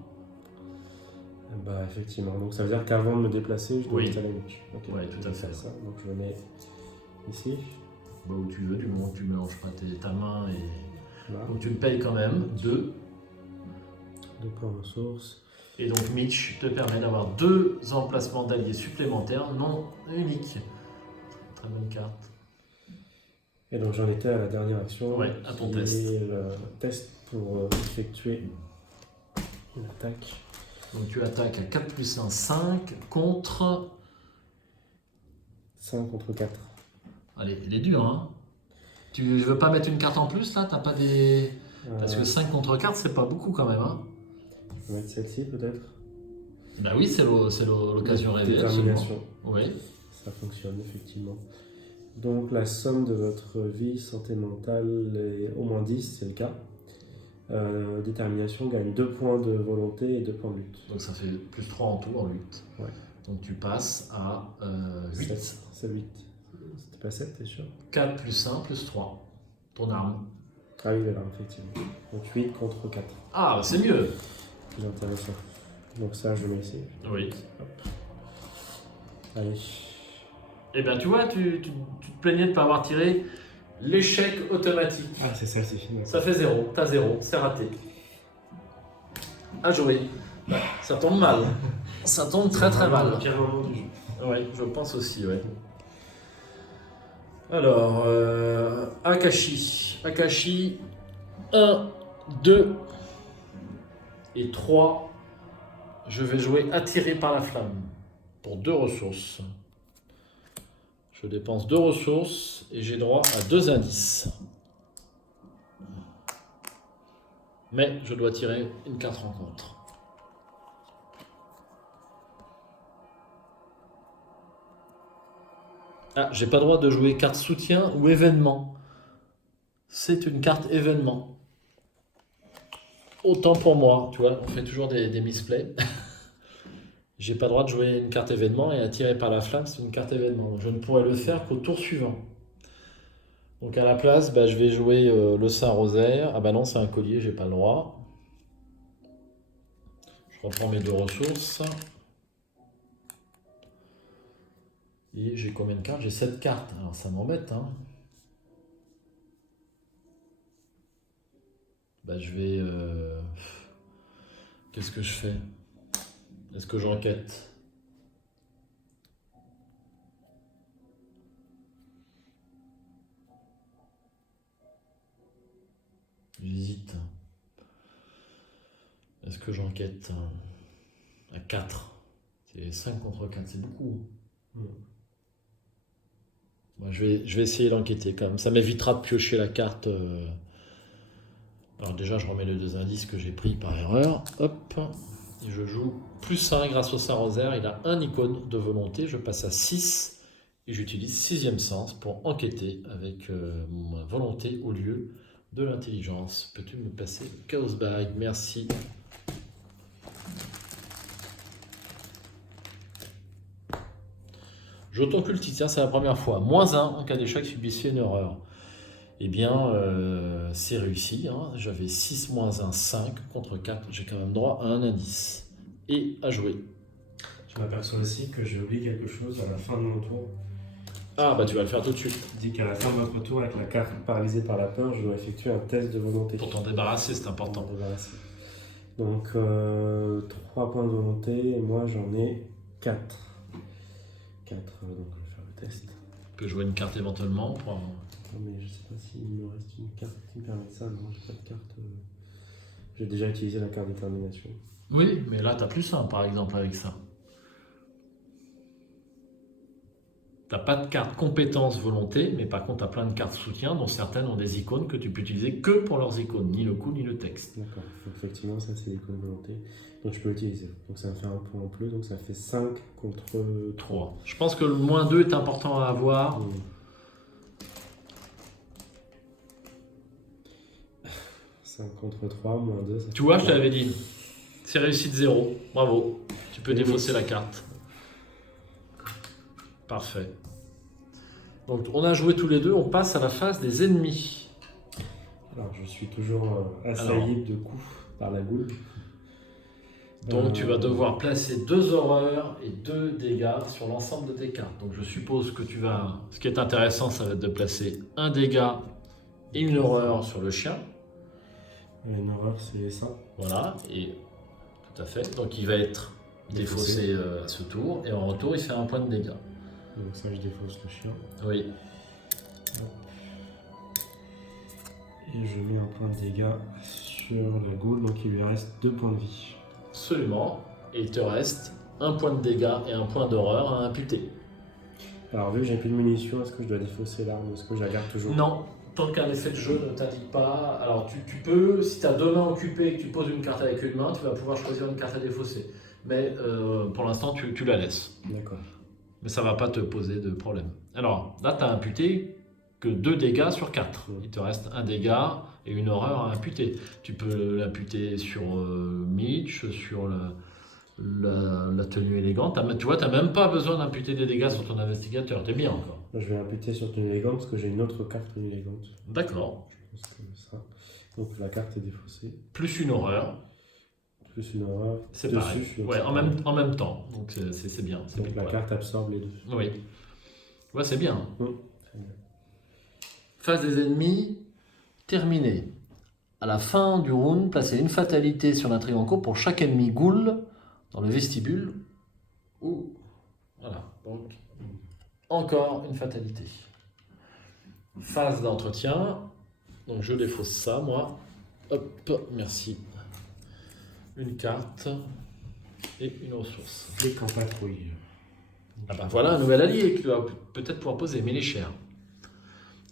Bah effectivement, donc ça veut dire qu'avant de me déplacer, je dois Oui. installer Mitch. Ok, Oui, je tout vais à fait. faire ça. Donc je le mets ici, Bah, où tu veux, du moment que tu ne mélanges pas ta main. Et... là, Donc tu me payes quand même 2. 2 points ressources. Et donc Mitch te permet d'avoir 2 emplacements d'alliés supplémentaires non uniques. Très bonne carte. Et donc j'en étais à la dernière action. Ouais, à ton qui test. est le test pour effectuer une attaque. Donc tu attaques à 4 plus 1, 5 contre... 5 contre 4. Allez, il est dur, hein. Tu veux pas mettre une carte en plus, là? T'as pas des... Parce que 5 contre 4, c'est pas beaucoup quand même, hein. Je vais mettre celle-ci peut-être. Bah oui, c'est l'occasion rêvée. Détermination. Oui. Ça fonctionne effectivement. Donc la somme de votre vie, santé mentale est au moins 10, c'est le cas. Détermination gagne 2 points de volonté et 2 points de lutte. Donc ça fait plus 3 en tout, en 8. Ouais. Donc tu passes à 8. C'est 8. C'était pas 7, t'es sûr? 4 plus 1 plus 3. Ton arme. Ah oui, voilà, effectivement. Donc 8 contre 4. Ah, bah c'est mieux. Plus intéressant. Donc ça, je le mets ici. Oui. Hop. Allez. Eh bien, tu vois, tu te plaignais de ne pas avoir tiré l'échec automatique. Ah, c'est celle-ci. Ça fait 0. T'as 0. C'est raté. À jouer. Ça tombe mal. Ça tombe très très mal. C'est le pire moment du jeu. Oui, je pense aussi, ouais. Alors, Akashi. Akashi, 1, 2 et 3. Je vais jouer attiré par la flamme pour 2 ressources. Je dépense 2 ressources et j'ai droit à 2 indices. Mais je dois tirer une carte rencontre. Ah, j'ai pas le droit de jouer carte soutien ou événement. C'est une carte événement. Autant pour moi, tu vois, on fait toujours des misplays. J'ai pas le droit de jouer une carte événement et attirer par la flamme, c'est une carte événement. Donc je ne pourrai le faire qu'au tour suivant. Donc à la place, je vais jouer le Saint-Rosaire. Ah bah non, c'est un collier, j'ai pas le droit. Je reprends mes 2 ressources. Et j'ai combien de cartes? J'ai 7 cartes. Alors ça m'embête, hein. Je vais... Qu'est-ce que je fais? Est-ce que j'enquête? J'hésite. Est-ce que j'enquête à 4? C'est 5 contre 4, c'est beaucoup. Mm. Moi, je vais essayer d'enquêter quand même. Ça m'évitera de piocher la carte. Alors déjà, je remets les deux indices que j'ai pris par erreur. Hop. Et je joue plus 1 grâce au Saint-Rosaire. Il a un icône de volonté. Je passe à 6. Et j'utilise 6e sens pour enquêter avec ma volonté au lieu de l'intelligence. Peux-tu me passer le Chaos Bag? Merci. J'autoculte, tiens, c'est la première fois. -1 en cas d'échec, subissez une erreur. Eh bien, c'est réussi. Hein. J'avais 6 -1, 5 contre 4. J'ai quand même droit à un indice. Et à jouer. Je m'aperçois aussi que j'ai oublié quelque chose à la fin de mon tour. Ah, bah tu vas le faire tout de suite. Il dit qu'à la fin de votre tour, avec la carte paralysée par la peur, je dois effectuer un test de volonté. Pour t'en débarrasser, c'est important. Pour m'en débarrasser. Donc, 3 points de volonté, et moi j'en ai 4. 4, donc je vais faire le test. Tu peux jouer une carte éventuellement. Non, mais je sais pas s'il me reste une carte qui me permet ça. Non, j'ai pas de carte. J'ai déjà utilisé la carte détermination. Oui, mais là, tu as plus 1 par exemple avec ça. Tu n'as pas de carte compétence volonté, mais par contre, tu as plein de cartes soutien, dont certaines ont des icônes que tu peux utiliser que pour leurs icônes, ni le coup, ni le texte. D'accord, donc effectivement, ça c'est l'icône volonté. Donc je peux l'utiliser. Donc ça me fait un point en plus, donc ça fait 5 contre 3. Je pense que le -2 est important à avoir. 5 contre 3, -2. Ça Tu vois, je te l'avais dit. C'est réussite 0. Bravo. Tu peux Oui. défausser la carte. Parfait. Donc, on a joué tous les deux. On passe à la phase des ennemis. Alors je suis toujours assailli de coups par la goule. Donc, tu vas devoir placer 2 horreurs et 2 dégâts sur l'ensemble de tes cartes. Donc, je suppose que tu vas... Ce qui est intéressant, ça va être de placer un dégât et une horreur sur le chien. Une horreur, c'est ça. Voilà. Et tout à fait. Donc, il va être défaussé à ce tour. Et en retour, il fait un point de dégâts. Donc ça, je défausse le chien. Oui. Et je mets un point de dégâts sur la goule, donc il lui reste 2 points de vie. Absolument. Et il te reste un point de dégâts et un point d'horreur à imputer. Alors vu que j'ai plus de munitions, est-ce que je dois défausser l'arme? Est-ce que je la garde toujours? Non. Tant qu'un effet de jeu ne t'indique pas... Alors tu peux, si tu as 2 mains occupées et que tu poses une carte avec une main, tu vas pouvoir choisir une carte à défausser. Mais pour l'instant, tu la laisses. D'accord. Mais ça ne va pas te poser de problème. Alors là, tu as imputé que 2 dégâts sur 4. Il te reste un dégât et une horreur à imputer. Tu peux l'imputer sur Mitch, sur la tenue élégante. Tu vois, tu n'as même pas besoin d'imputer des dégâts sur ton investigateur. Tu es bien encore. Je vais imputer sur tenue élégante parce que j'ai une autre carte tenue élégante. D'accord. Je pense que ça. Donc la carte est défaussée. Plus une horreur. Plus une horreur. C'est dessus, pareil. donc Ouais, c'est en même temps. Donc c'est bien. Donc bien, la ouais. carte absorbe les deux. Oui. Ouais, c'est bien. Très bien. Phase des ennemis terminée. À la fin du round, placez une fatalité sur l'intrigue en cours pour chaque ennemi ghoul dans le vestibule. Ou voilà. Donc encore une fatalité. Phase d'entretien. Donc je défausse ça, moi. Hop, merci. Une carte et une ressource. Flic en patrouille. Ah bah voilà un nouvel allié que tu vas peut-être pouvoir poser, mais il est cher.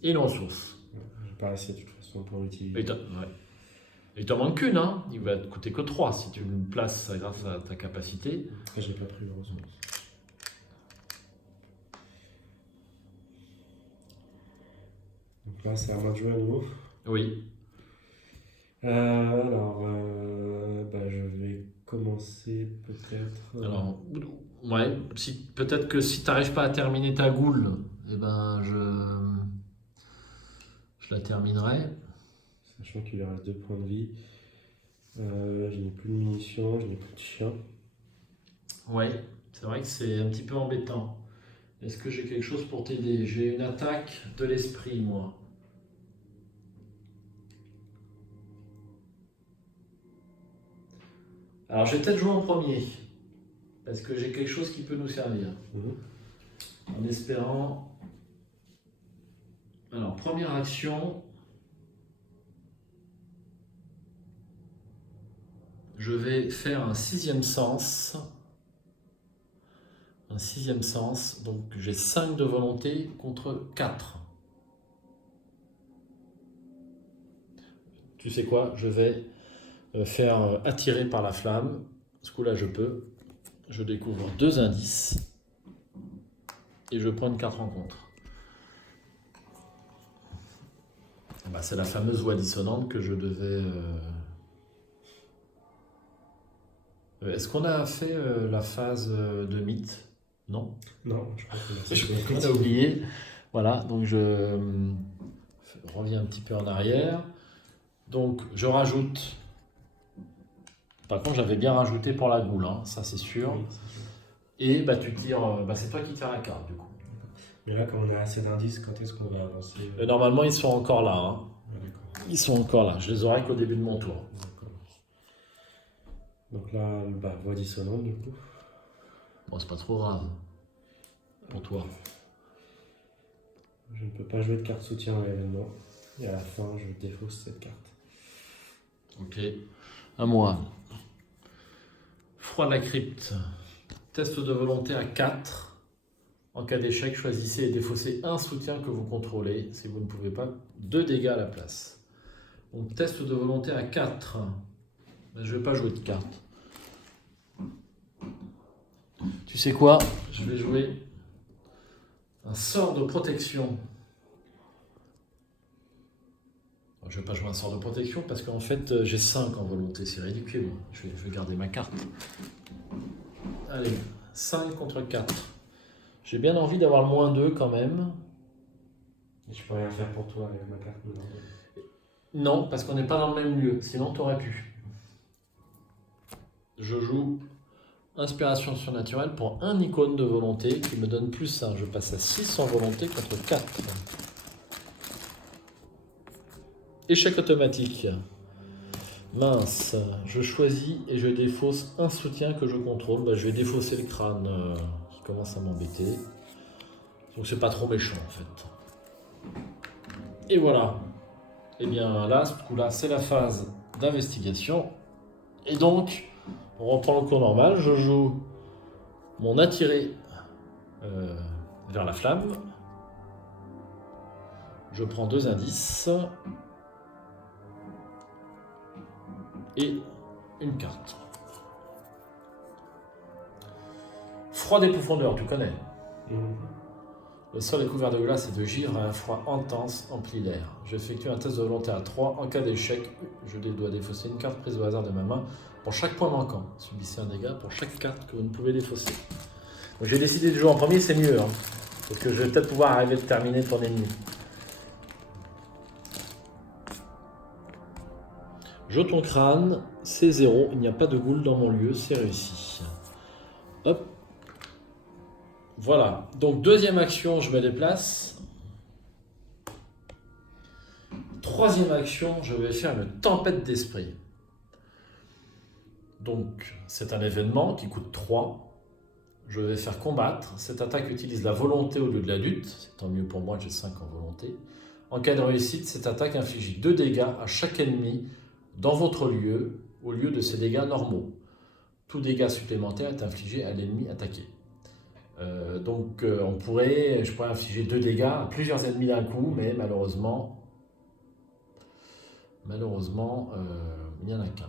Et une ressource. Je vais pas essayer de toute façon pour l'utiliser. Il t'en manque qu'une, hein. Il va te coûter que 3 si tu le places grâce à ta capacité. J'ai pas pris de ressources. Donc là, c'est à moi de jouer à nouveau. Oui. Alors, je vais commencer peut-être. Alors, ouais, peut-être que si tu n'arrives pas à terminer ta goule, eh ben je la terminerai. Sachant qu'il lui reste 2 points de vie. Je n'ai plus de munitions, je n'ai plus de chien. Ouais, c'est vrai que c'est un petit peu embêtant. Est-ce que j'ai quelque chose pour t'aider? J'ai une attaque de l'esprit, moi. Alors, je vais peut-être jouer en premier. Parce que j'ai quelque chose qui peut nous servir. En espérant... Alors, première action... je vais faire un sixième sens. Un sixième sens, donc j'ai 5 de volonté contre 4. Tu sais quoi? Je vais faire attirer par la flamme. Ce coup-là, je peux. Je découvre 2 indices. Et je prends une carte rencontre. Bah, c'est la fameuse voix dissonante que je devais... Est-ce qu'on a fait la phase de mythe? Non? Non, je crois On a oublié. Voilà, donc je reviens un petit peu en arrière. Donc je rajoute. Par contre, j'avais bien rajouté pour la goule, hein, ça c'est sûr. Oui, c'est sûr. Et bah tu tires. Bah, c'est toi qui tires la carte du coup. Mais là, comme on a assez d'indices, quand est-ce qu'on va avancer? Normalement, ils sont encore là. Hein. Ah, d'accord. Ils sont encore là. Je les aurai qu'au début de mon tour. D'accord. Donc là, bah, voix dissonante du coup. Bon, c'est pas trop grave pour toi. Je ne peux pas jouer de carte soutien à l'événement. Et à la fin, je défausse cette carte. Ok. À moi. Froid de la crypte. Test de volonté à 4. En cas d'échec, choisissez et défaussez un soutien que vous contrôlez. Si vous ne pouvez pas, 2 dégâts à la place. Donc test de volonté à 4. Je ne vais pas jouer de carte. Tu sais quoi? Je vais jouer un sort de protection. Alors, je ne vais pas jouer un sort de protection parce qu'en fait j'ai 5 en volonté. C'est ridicule. Je vais garder ma carte. Allez, 5 contre 4. J'ai bien envie d'avoir le moins 2 quand même. Et je peux rien faire pour toi avec ma carte. Non, parce qu'on n'est pas dans le même lieu. Sinon, tu aurais pu. Je joue Inspiration surnaturelle pour un icône de volonté qui me donne plus 1. Je passe à 6 en volonté contre 4. Échec automatique. Mince, je choisis et je défausse un soutien que je contrôle. Bah, je vais défausser le crâne qui commence à m'embêter. Donc c'est pas trop méchant en fait. Et voilà. Et bien là, ce coup-là, c'est la phase d'investigation. Et donc, on reprend le cours normal. Je joue mon attiré vers la flamme. Je prends 2 indices. Et une carte. Froid des profondeurs, tu connais. Le sol est couvert de glace et de givre, un froid intense emplit l'air. J'effectue un test de volonté à 3. En cas d'échec, je dois défausser une carte prise au hasard de ma main pour chaque point manquant. Subissez un dégât pour chaque carte que vous ne pouvez défausser. Donc j'ai décidé de jouer en premier, c'est mieux. Hein, parce que je vais peut-être pouvoir arriver à terminer ton ennemi. Jeton crâne, c'est 0. Il n'y a pas de goule dans mon lieu, c'est réussi. Hop. Voilà. Donc, deuxième action, je me déplace. Troisième action, je vais faire une tempête d'esprit. Donc, c'est un événement qui coûte 3. Je vais faire combattre. Cette attaque utilise la volonté au lieu de la lutte. C'est tant mieux pour moi, j'ai 5 en volonté. En cas de réussite, cette attaque inflige 2 dégâts à chaque ennemi dans votre lieu, au lieu de ses dégâts normaux. Tout dégât supplémentaire est infligé à l'ennemi attaqué. Je pourrais infliger 2 dégâts à plusieurs ennemis d'un coup, mais malheureusement, il n'y en a qu'un.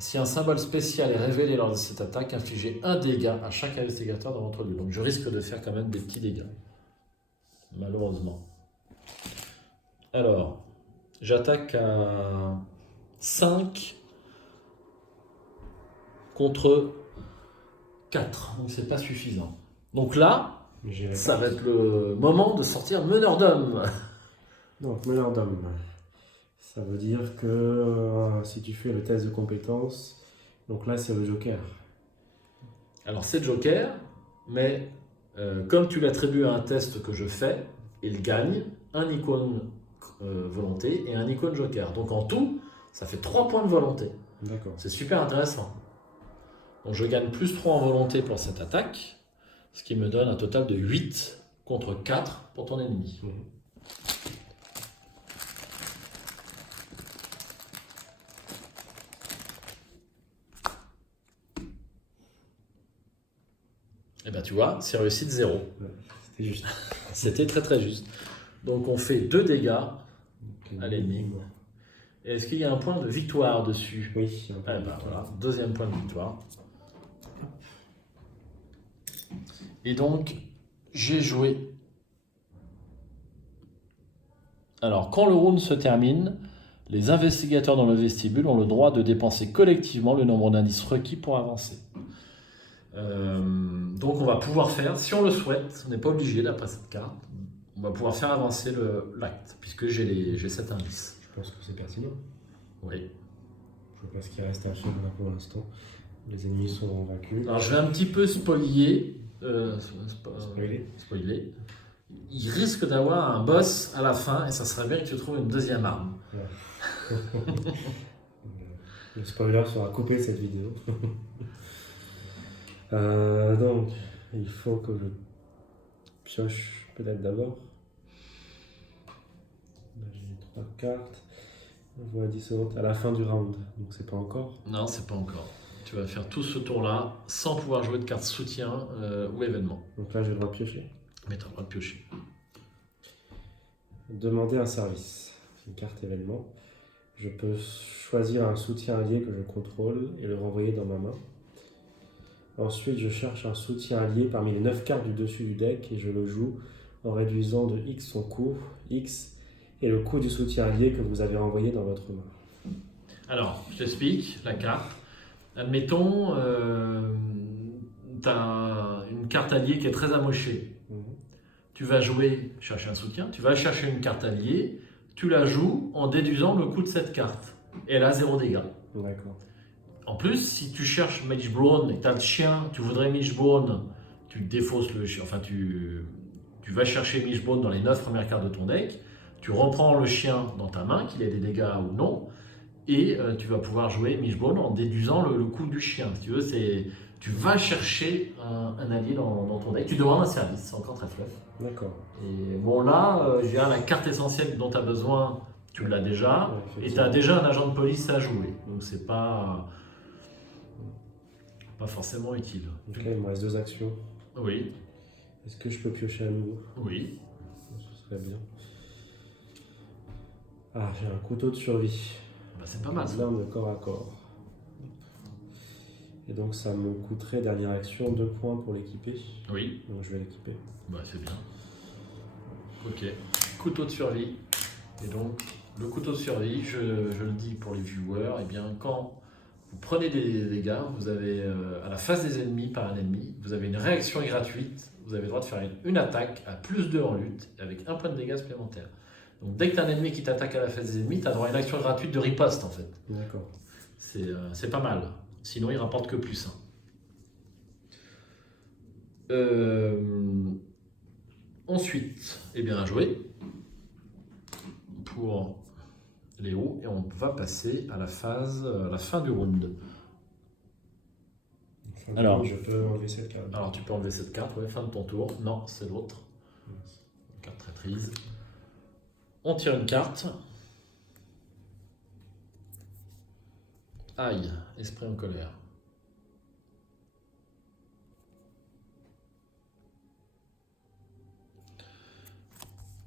Si un symbole spécial est révélé lors de cette attaque, infligez 1 dégât à chaque investigateur dans votre lieu. Donc je risque de faire quand même des petits dégâts, malheureusement. Alors, j'attaque à 5 contre 4, donc c'est pas suffisant. Donc là, ça va être le moment de sortir meneur d'homme. Donc meneur d'homme, ça veut dire que si tu fais le test de compétence, donc là c'est le joker. Alors c'est le joker, mais comme tu l'attribues à un test que je fais, il gagne un icône volonté et un icône joker. Donc en tout, ça fait 3 points de volonté. D'accord. C'est super intéressant. Donc je gagne plus 3 en volonté pour cette attaque, ce qui me donne un total de 8 contre 4 pour ton ennemi. tu vois, c'est réussite 0. Ouais, c'était juste. C'était très très juste. Donc on fait 2 dégâts à l'ennemi. Bon. Et est-ce qu'il y a un point de victoire dessus? Oui, il y a un Eh peu de ben victoire. voilà, deuxième point de victoire. Et donc, j'ai joué. Alors, quand le round se termine, les investigateurs dans le vestibule ont le droit de dépenser collectivement le nombre d'indices requis pour avancer. Donc, on va pouvoir faire, si on le souhaite, on n'est pas obligé d'après cette carte, on va pouvoir faire avancer l'acte, puisque j'ai 7 indices. Je pense que c'est pertinent. Oui. Je pense qu'il reste un seul là pour l'instant. Les ennemis sont vaincus. Alors, je vais un petit peu spoiler. Spoiler. Il risque d'avoir un boss à la fin et ça serait bien que tu trouves une deuxième arme. Ouais. Le spoiler sera coupé de cette vidéo. Donc, il faut que je pioche peut-être d'abord. Là, j'ai 3 cartes. On voit dissonante à la fin du round, donc c'est pas encore. Non, c'est pas encore. Tu vas faire tout ce tour-là sans pouvoir jouer de carte soutien ou événement. Donc là, j'ai le droit de piocher. Mais tu as le droit de piocher. Demander un service. C'est une carte événement. Je peux choisir un soutien allié que je contrôle et le renvoyer dans ma main. Ensuite, je cherche un soutien allié parmi les 9 cartes du dessus du deck et je le joue en réduisant de X son coût, X, et le coût du soutien allié que vous avez renvoyé dans votre main. Alors, je t'explique la carte. Admettons, tu as une carte alliée qui est très amochée. Tu vas chercher un soutien, tu vas chercher une carte alliée, tu la joues en déduisant le coût de cette carte. Et elle a 0 dégâts. D'accord. En plus, si tu cherches Mage Brawn et que tu as le chien, tu voudrais Mage Brawn, tu défausses le chien, enfin tu vas chercher Mage Brawn dans les 9 premières cartes de ton deck, tu reprends le chien dans ta main, qu'il ait des dégâts ou non, et tu vas pouvoir jouer Mage Brawn en déduisant le coût du chien. Si tu veux, tu vas chercher un allié dans ton deck, tu demandes un service, c'est encore très fluff. D'accord. Et bon là, je dirais la carte essentielle dont tu as besoin, tu l'as déjà, Ouais, et tu as déjà un agent de police à jouer. Donc c'est pas forcément utile. Donc là, il me reste 2 actions. Oui, Est-ce que je peux piocher à nouveau? oui. Ce serait bien. Ah, j'ai un couteau de survie. Bah, c'est pas mal ça. L'arme de corps à corps. Et donc ça me coûterait, dernière action, 2 points pour l'équiper. Oui, Donc je vais l'équiper. bah, c'est bien. Ok, couteau de survie. Et donc, le couteau de survie, je le dis pour les viewers, eh bien, quand vous prenez des dégâts, vous avez à la face des ennemis par un ennemi, vous avez une réaction gratuite, vous avez le droit de faire une attaque à +2 en lutte avec 1 point de dégâts supplémentaire. Donc dès que tu as un ennemi qui t'attaque à la face des ennemis, tu as droit à une action gratuite de riposte en fait. D'accord. C'est pas mal. Sinon, il rapporte que +1. Ensuite, eh bien, à jouer pour Léo et on va passer à la fin du round. Enfin, Alors. je peux enlever cette carte. Alors tu peux enlever cette carte, ouais, fin de ton tour. Non, c'est l'autre. Une carte traîtrise. On tire une carte. Aïe, esprit en colère.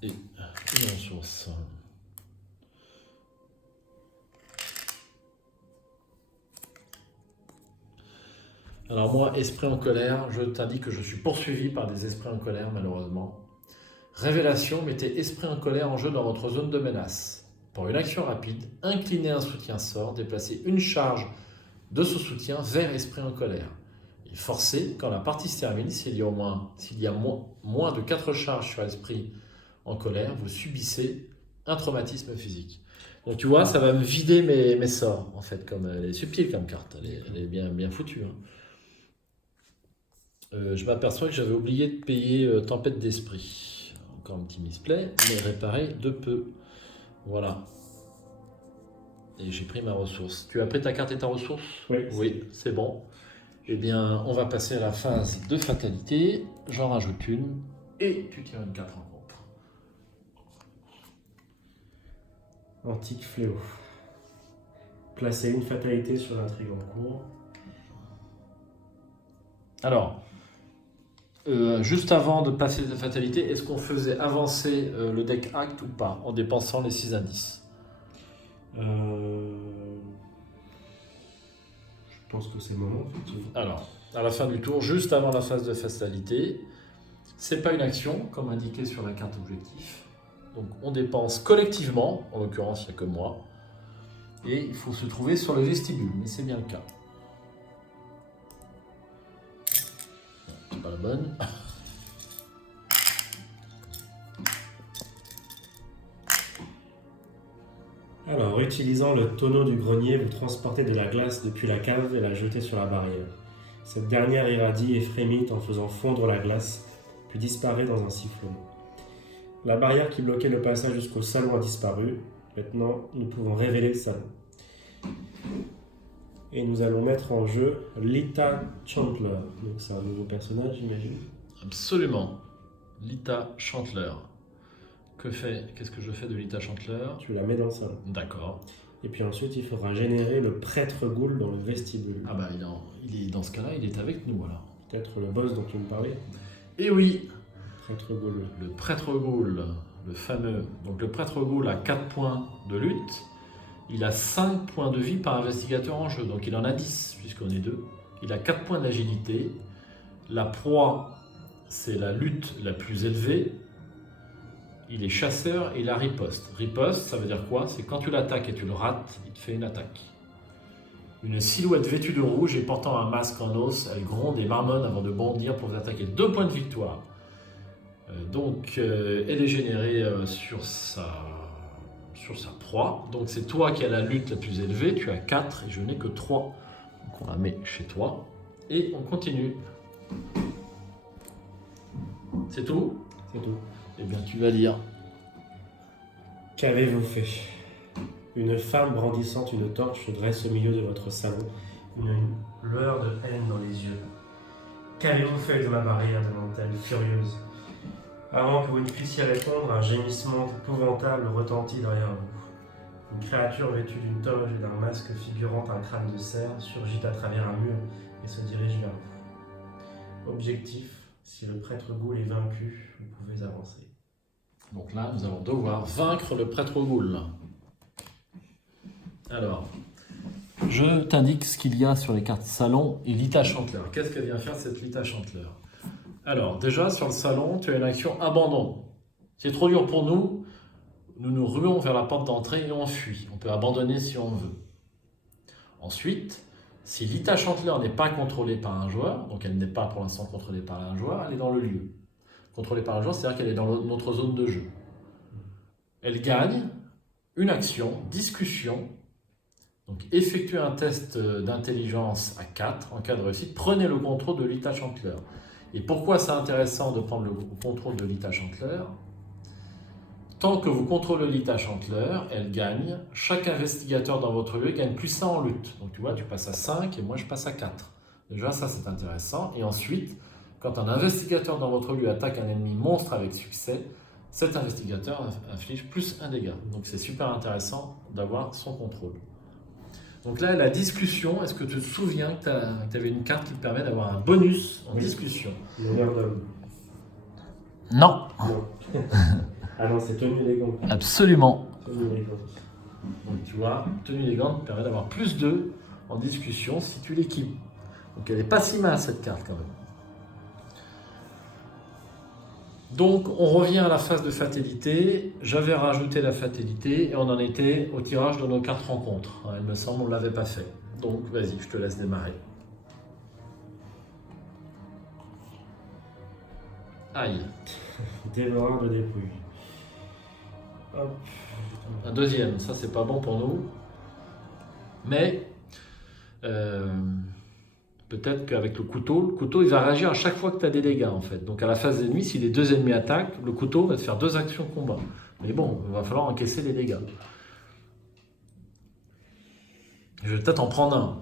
Et une ressource. Alors moi, esprit en colère, je t'indique que je suis poursuivi par des esprits en colère, malheureusement. Révélation, mettez esprit en colère en jeu dans votre zone de menace. Pour une action rapide, inclinez un soutien sort, déplacez une charge de ce soutien vers esprit en colère. Et forcez, quand la partie se termine, s'il y a moins de 4 charges sur esprit en colère, vous subissez un traumatisme physique. Donc tu vois, ça va me vider mes sorts, en fait, comme elle est subtile comme carte, elle est bien foutue. Hein. Je m'aperçois que j'avais oublié de payer Tempête d'Esprit. Encore un petit misplay, mais réparé de peu. Voilà. Et j'ai pris ma ressource. Tu as pris ta carte et ta ressource? Oui, c'est bon. Eh bien, on va passer à la phase de fatalité. J'en rajoute une. Et tu tires une carte en contre. Antique fléau. Placez une fatalité sur l'intrigue en cours. Alors, juste avant de passer la fatalité, est-ce qu'on faisait avancer le deck Act ou pas en dépensant les 6 indices? Euh, Je pense que c'est le moment, effectivement. Alors, à la fin du tour, juste avant la phase de fatalité, c'est pas une action, comme indiqué sur la carte objectif. Donc on dépense collectivement, en l'occurrence il n'y a que moi, et il faut se trouver sur le vestibule, mais c'est bien le cas. C'est pas la bonne. Alors, utilisant le tonneau du grenier, vous transportez de la glace depuis la cave et la jetez sur la barrière. Cette dernière irradie et frémit en faisant fondre la glace, puis disparaît dans un sifflement. La barrière qui bloquait le passage jusqu'au salon a disparu. Maintenant, nous pouvons révéler le salon. Et nous allons mettre en jeu Lita Chandler. Donc c'est un nouveau personnage, j'imagine. Absolument. Lita Chandler. Qu'est-ce que je fais de Lita Chandler? Tu la mets dans le salon. D'accord. Et puis ensuite, il faudra générer le prêtre ghoul dans le vestibule. Ah bah il est dans ce cas-là, il est avec nous alors. Peut-être le boss dont tu me parlais. Et oui, Prêtre ghoul. le prêtre ghoul, le fameux. Donc le prêtre ghoul a 4 points de lutte. Il a 5 points de vie par investigateur en jeu, donc il en a 10 puisqu'on est 2. Il a 4 points d'agilité. La proie, c'est la lutte la plus élevée. Il est chasseur et il a riposte. Riposte, ça veut dire quoi? C'est quand tu l'attaques et tu le rates, il te fait une attaque. Une silhouette vêtue de rouge et portant un masque en os, elle gronde et marmonne avant de bondir pour vous attaquer. 2 points de victoire. Elle est générée sur sa proie. Donc c'est toi qui as la lutte la plus élevée, tu as 4 et je n'ai que 3. Donc on la met chez toi. Et on continue. C'est tout? C'est tout. Eh bien tu vas lire. Qu'avez-vous fait? Une femme brandissant une torche se dresse au milieu de votre salon, une lueur de haine dans les yeux. Qu'avez-vous fait de ma barrière? Demande-t-elle, furieuse. Avant que vous ne puissiez répondre, un gémissement épouvantable retentit derrière vous. Une créature vêtue d'une toge et d'un masque figurant un crâne de cerf surgit à travers un mur et se dirige vers vous. Objectif, si le prêtre ghoul est vaincu, vous pouvez avancer. Donc là, nous allons devoir vaincre le prêtre ghoul. Alors, je t'indique ce qu'il y a sur les cartes salon et Lita Chandler. Qu'est-ce qu'elle vient faire cette Lita Chandler? Alors, déjà, sur le salon, tu as une action abandon. C'est trop dur pour nous. Nous nous ruons vers la porte d'entrée et on fuit. On peut abandonner si on veut. Ensuite, si Lita Chandler n'est pas contrôlée par un joueur, donc elle n'est pas pour l'instant contrôlée par un joueur, elle est dans le lieu. Contrôlée par un joueur, c'est-à-dire qu'elle est dans notre zone de jeu. Elle gagne une action, discussion. Donc, effectuez un test d'intelligence à 4. En cas de réussite, prenez le contrôle de Lita Chandler. Et pourquoi c'est intéressant de prendre le contrôle de Lita Chandler? Tant que vous contrôlez Lita Chandler, elle gagne. Chaque investigateur dans votre lieu gagne plus 1 en lutte. Donc tu vois, tu passes à 5 et moi je passe à 4. Déjà ça c'est intéressant. Et ensuite, quand un investigateur dans votre lieu attaque un ennemi monstre avec succès, cet investigateur inflige plus 1 dégât. Donc c'est super intéressant d'avoir son contrôle. Donc là, la discussion, est-ce que tu te souviens que tu avais une carte qui te permet d'avoir un bonus en discussion? L'honneur d'homme. Non. Non. Ah non, c'est tenue élégante. Absolument. Tenue élégante. Donc tu vois, tenue élégante permet d'avoir plus 2 en discussion si tu l'équipes. Donc elle n'est pas si mal cette carte quand même. Donc on revient à la phase de fatalité. J'avais rajouté la fatalité et on en était au tirage de nos cartes rencontres. Il me semble on ne l'avait pas fait. Donc vas-y, je te laisse démarrer. Aïe. Dévoreur de dépouilles. Hop. Un deuxième, ça c'est pas bon pour nous. Mais peut-être qu'avec le couteau il va réagir à chaque fois que tu as des dégâts en fait. Donc à la phase d'ennemi, si les 2 ennemis attaquent, le couteau va te faire 2 actions combat. Mais bon, il va falloir encaisser les dégâts. Je vais peut-être en prendre un.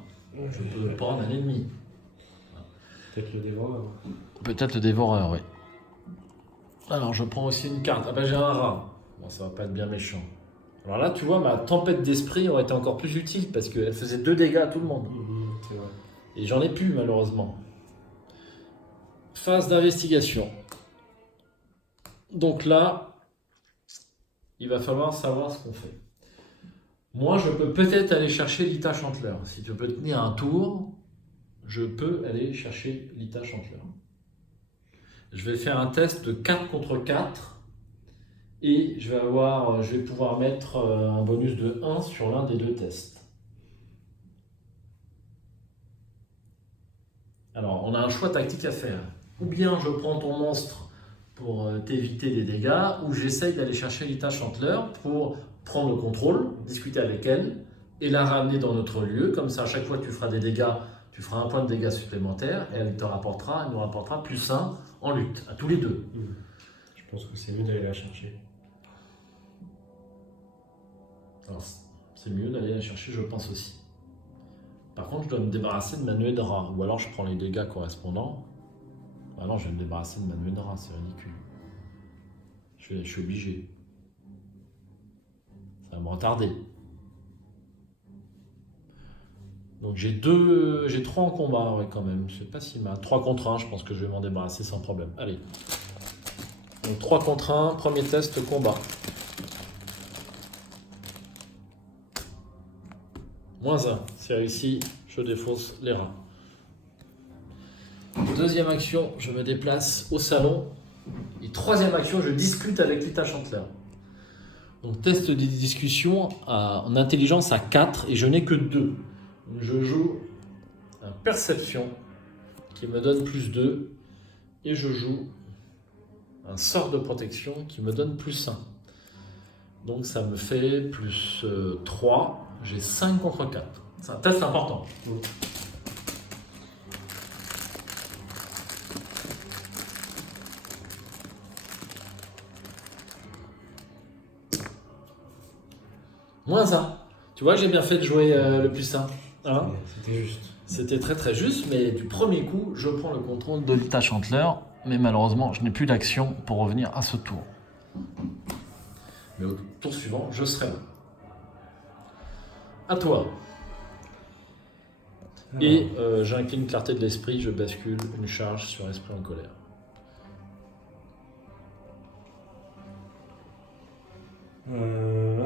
Je peux prendre un ennemi. Peut-être le dévoreur. Peut-être le dévoreur, oui. Alors je prends aussi une carte. Ah ben j'ai un rat. Bon, ça va pas être bien méchant. Alors là, tu vois, ma tempête d'esprit aurait été encore plus utile parce qu'elle faisait 2 dégâts à tout le monde. C'est vrai. Et j'en ai plus, malheureusement. phase d'investigation. Donc là, il va falloir savoir ce qu'on fait. Moi, je peux peut-être aller chercher Lita Chantler. Si tu peux tenir un tour, je peux aller chercher Lita Chantler. Je vais faire un test de 4 contre 4 et je vais pouvoir mettre un bonus de 1 sur l'un des deux tests. Alors, on a un choix tactique à faire. Ou bien je prends ton monstre pour t'éviter des dégâts, ou j'essaye d'aller chercher Lita Chantler pour prendre le contrôle, discuter avec elle et la ramener dans notre lieu. Comme ça, à chaque fois que tu feras des dégâts, tu feras un point de dégâts supplémentaire et elle nous rapportera plus 1 en lutte, à tous les deux. Je pense que c'est mieux d'aller la chercher. Alors, c'est mieux d'aller la chercher, je pense aussi. Par contre, je dois me débarrasser de ma nuée de rat, ou alors je prends les dégâts correspondants. Ah non, je vais me débarrasser de ma nuée de rat, c'est ridicule. Je suis obligé. Ça va me retarder. Donc j'ai 3 en combat, ouais, quand même. C'est pas si mal. 3 contre 1, je pense que je vais m'en débarrasser sans problème. Allez. Donc 3 contre 1, premier test combat. -1, c'est réussi, je défausse les rats. Deuxième action, je me déplace au salon. Et troisième action, je discute avec Lita Chantler. Donc test de discussion en intelligence à 4 et je n'ai que 2. Je joue un perception qui me donne plus 2 et je joue un sort de protection qui me donne plus 1. Donc ça me fait plus 3. J'ai 5 contre 4. C'est un test important. -1. Tu vois, j'ai bien fait de jouer le plus 1. Hein, c'était juste. C'était très très juste, mais du premier coup, je prends le contrôle de Lita Chantler. Mais malheureusement, je n'ai plus d'action pour revenir à ce tour. Mais au tour suivant, je serai là. À toi. Et j'incline clarté de l'esprit, je bascule une charge sur esprit en colère.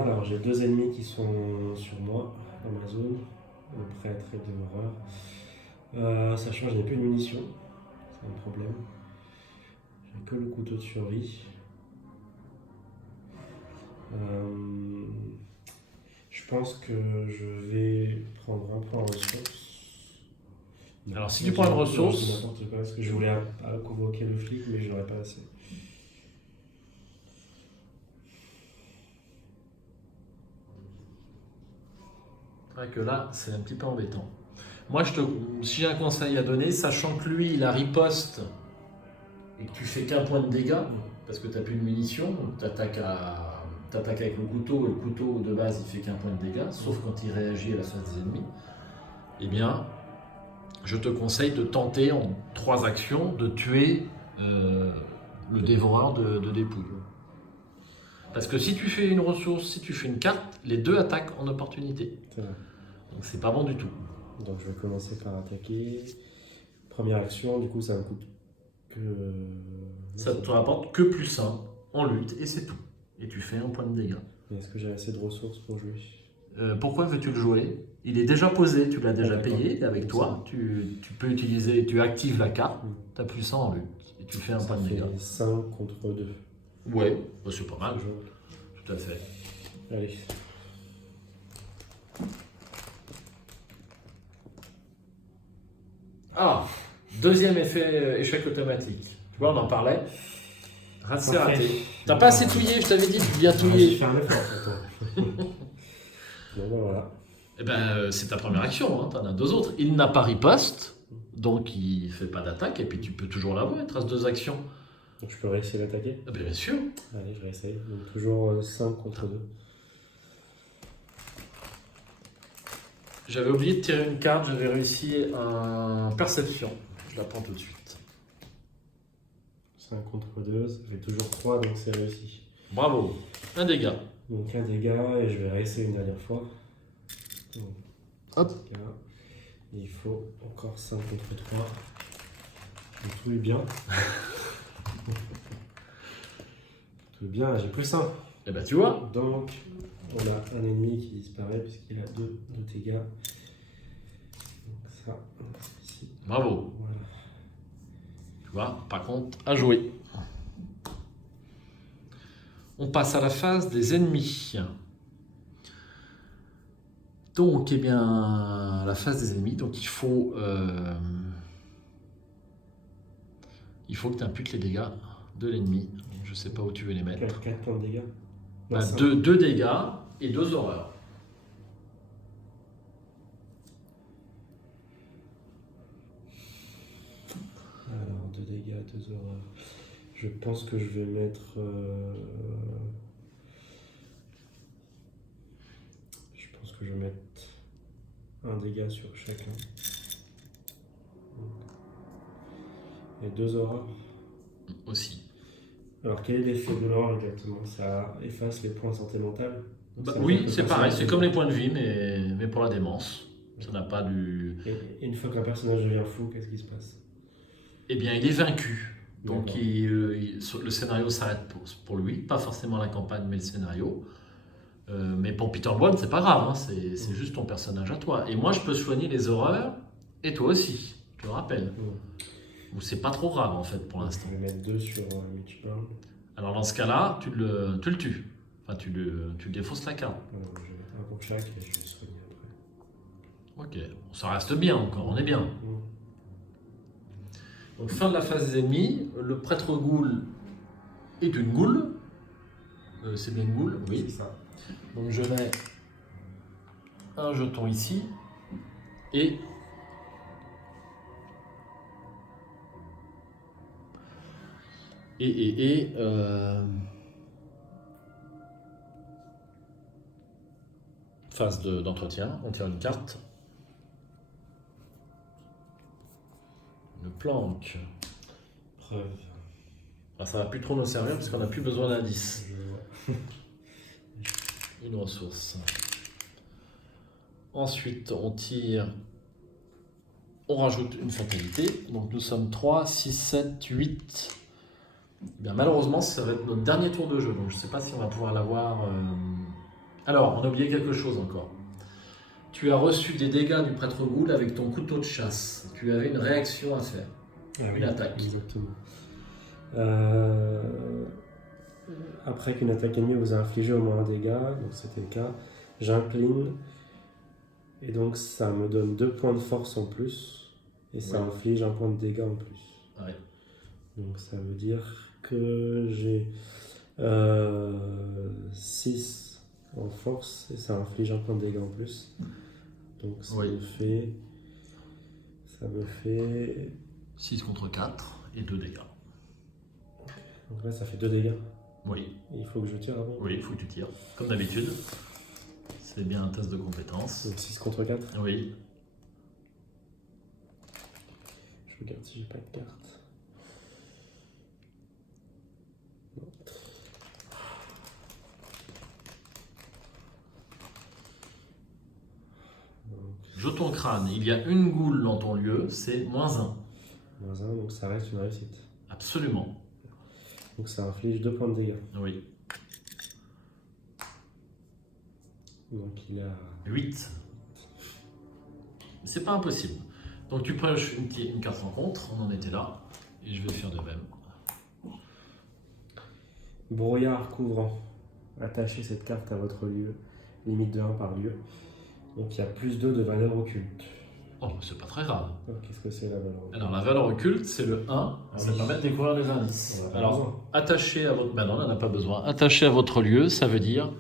Alors j'ai 2 ennemis qui sont sur moi, dans ma zone, le prêtre et le dévoreur. Sachant que je n'ai plus de munitions, c'est un problème. J'ai que le couteau de survie. Je pense que je vais prendre un point en ressources. Alors si tu prends une ressource... N'importe quoi, parce que je voulais convoquer le flic, mais je n'aurais pas assez. C'est vrai que là, c'est un petit peu embêtant. Moi, si j'ai un conseil à donner, sachant que lui, il a riposte et que tu fais qu'un point de dégâts, parce que tu n'as plus de munitions, donc tu attaques avec le couteau, et le couteau de base, il fait qu'un point de dégâts, sauf quand il réagit à la surface des ennemis, eh bien, je te conseille de tenter en 3 actions de tuer le dévoreur de dépouilles. Parce que si tu fais une ressource, si tu fais une carte, les 2 attaquent en opportunité. C'est vrai. Donc c'est pas bon du tout. Donc je vais commencer par attaquer. Première action, du coup ça me coûte que... Ça te rapporte que plus 1 en lutte et c'est tout. Et tu fais un point de dégâts. Est-ce que j'ai assez de ressources pour jouer? Pourquoi veux-tu le jouer? Il est déjà posé, tu l'as déjà payé, il est avec Donc toi. Tu peux utiliser, tu actives la carte, tu as plus 1 en lutte et tu fais un point de dégâts. 5 contre 2. Ouais, bah c'est pas mal. Tout à fait. Allez. Ah, deuxième effet échec automatique. Tu vois, on en parlait. C'est raté. T'as pas assez touillé, je t'avais dit de bien touiller. Je fais un effort, bon, ben voilà. Eh ben, c'est ta première action, hein. T'en as 2 autres. Il n'a pas riposte, donc il fait pas d'attaque, et puis tu peux toujours l'avoir, il te reste 2 actions. Donc je peux réussir d'attaquer? Eh bien sûr. Allez, je réessaye. Donc toujours 5 contre 2. J'avais oublié de tirer une carte, j'avais réussi un perception. Je la prends tout de suite. 5 contre 2, ça fait toujours 3, donc c'est réussi. Bravo. Un dégât. Donc un dégât, et je vais réessayer une dernière fois. Donc, hop. Il faut encore 5 contre 3. Donc, tout est bien. Tout est bien, j'ai plus 1. Eh ben tu vois. Donc, on a un ennemi qui disparaît puisqu'il a 2 de dégâts. Donc ça, c'est ici. Bravo. Voilà. Tu vois, par contre, à jouer. On passe à la phase des ennemis. Donc, eh bien, la phase des ennemis, donc il faut que tu imputes les dégâts de l'ennemi. Je ne sais pas où tu veux les mettre. 4 points de dégâts. Bah, 2 dégâts et 2 horreurs. Alors, 2 dégâts, 2 horreurs. Je pense que je vais mettre... Je pense que je vais mettre un dégât sur chacun. Et 2 horreurs. Aussi. Alors, quel est l'effet de l'or exactement? Ça efface les points santé mentale? Bah, oui, c'est pareil, c'est comme les points de vie, mais pour la démence. Ça n'a pas du... Et une fois qu'un personnage devient fou, qu'est-ce qui se passe? Eh bien, il est vaincu. Donc, D'accord. le scénario s'arrête pour lui. Pas forcément la campagne, mais le scénario. Mais pour Peter Boone, c'est pas grave. Hein, c'est juste ton personnage à toi. Et moi, je peux soigner les horreurs, et toi aussi, je te le rappelle. Ou c'est pas trop grave, en fait, pour l'instant. Je vais mettre 2 sur Witchburn. Alors, dans ce cas-là, tu le tues. Enfin, tu le défausses la carte. Alors, je vais mettre un pour chaque et je vais soigner après. Ok, ça reste bien encore, on est bien. Donc, fin de la phase des ennemis, le prêtre ghoul est une goule. C'est bien une goule? Oui. C'est ça. Donc je mets un jeton ici et phase d'entretien, on tire une carte. Une planque. Preuve. Alors, ça va plus trop nous servir parce qu'on n'a plus besoin d'indices. Je vois. Une ressource. Ensuite, on tire. On rajoute une fatalité. Donc nous sommes 3, 6, 7, 8. Eh bien, malheureusement, ça va être notre dernier tour de jeu. Donc je ne sais pas si on va pouvoir l'avoir. Alors, on a oublié quelque chose encore. Tu as reçu des dégâts du prêtre ghoul avec ton couteau de chasse. Tu avais une réaction à faire. Une attaque. Exactement. Après qu'une attaque ennemie vous a infligé au moins un dégât, donc c'était le cas, j'incline et donc ça me donne 2 points de force en plus et ça inflige un point de dégâts en plus. Ouais. Donc ça veut dire que j'ai 6 en force et ça inflige un point de dégâts en plus. Donc ça me fait 6 contre 4 et 2 dégâts. Donc là ça fait 2 dégâts. Oui. Il faut que je tire avant. Oui, il faut que tu tires. Comme d'habitude. C'est bien un test de compétence. Donc 6 contre 4. Oui. Je regarde si j'ai pas de carte. Non. Jeton crâne, il y a une goule dans ton lieu, c'est -1. -1, donc ça reste une réussite. Absolument. Donc ça inflige 2 points de dégâts. Oui. Donc il a 8. C'est pas impossible. Donc tu pioches une carte rencontre, on en était là, et je vais faire de même. brouillard couvrant. Attachez cette carte à votre lieu, limite de 1 par lieu. Donc il y a +2 de valeur occulte. Oh, c'est pas très grave. Alors, qu'est-ce que c'est la valeur occulte? Alors la valeur occulte, c'est le 1, ça permet de découvrir les indices. Alors, attaché à votre... Ben non, on n'en a pas besoin. Attaché à votre lieu, ça veut dire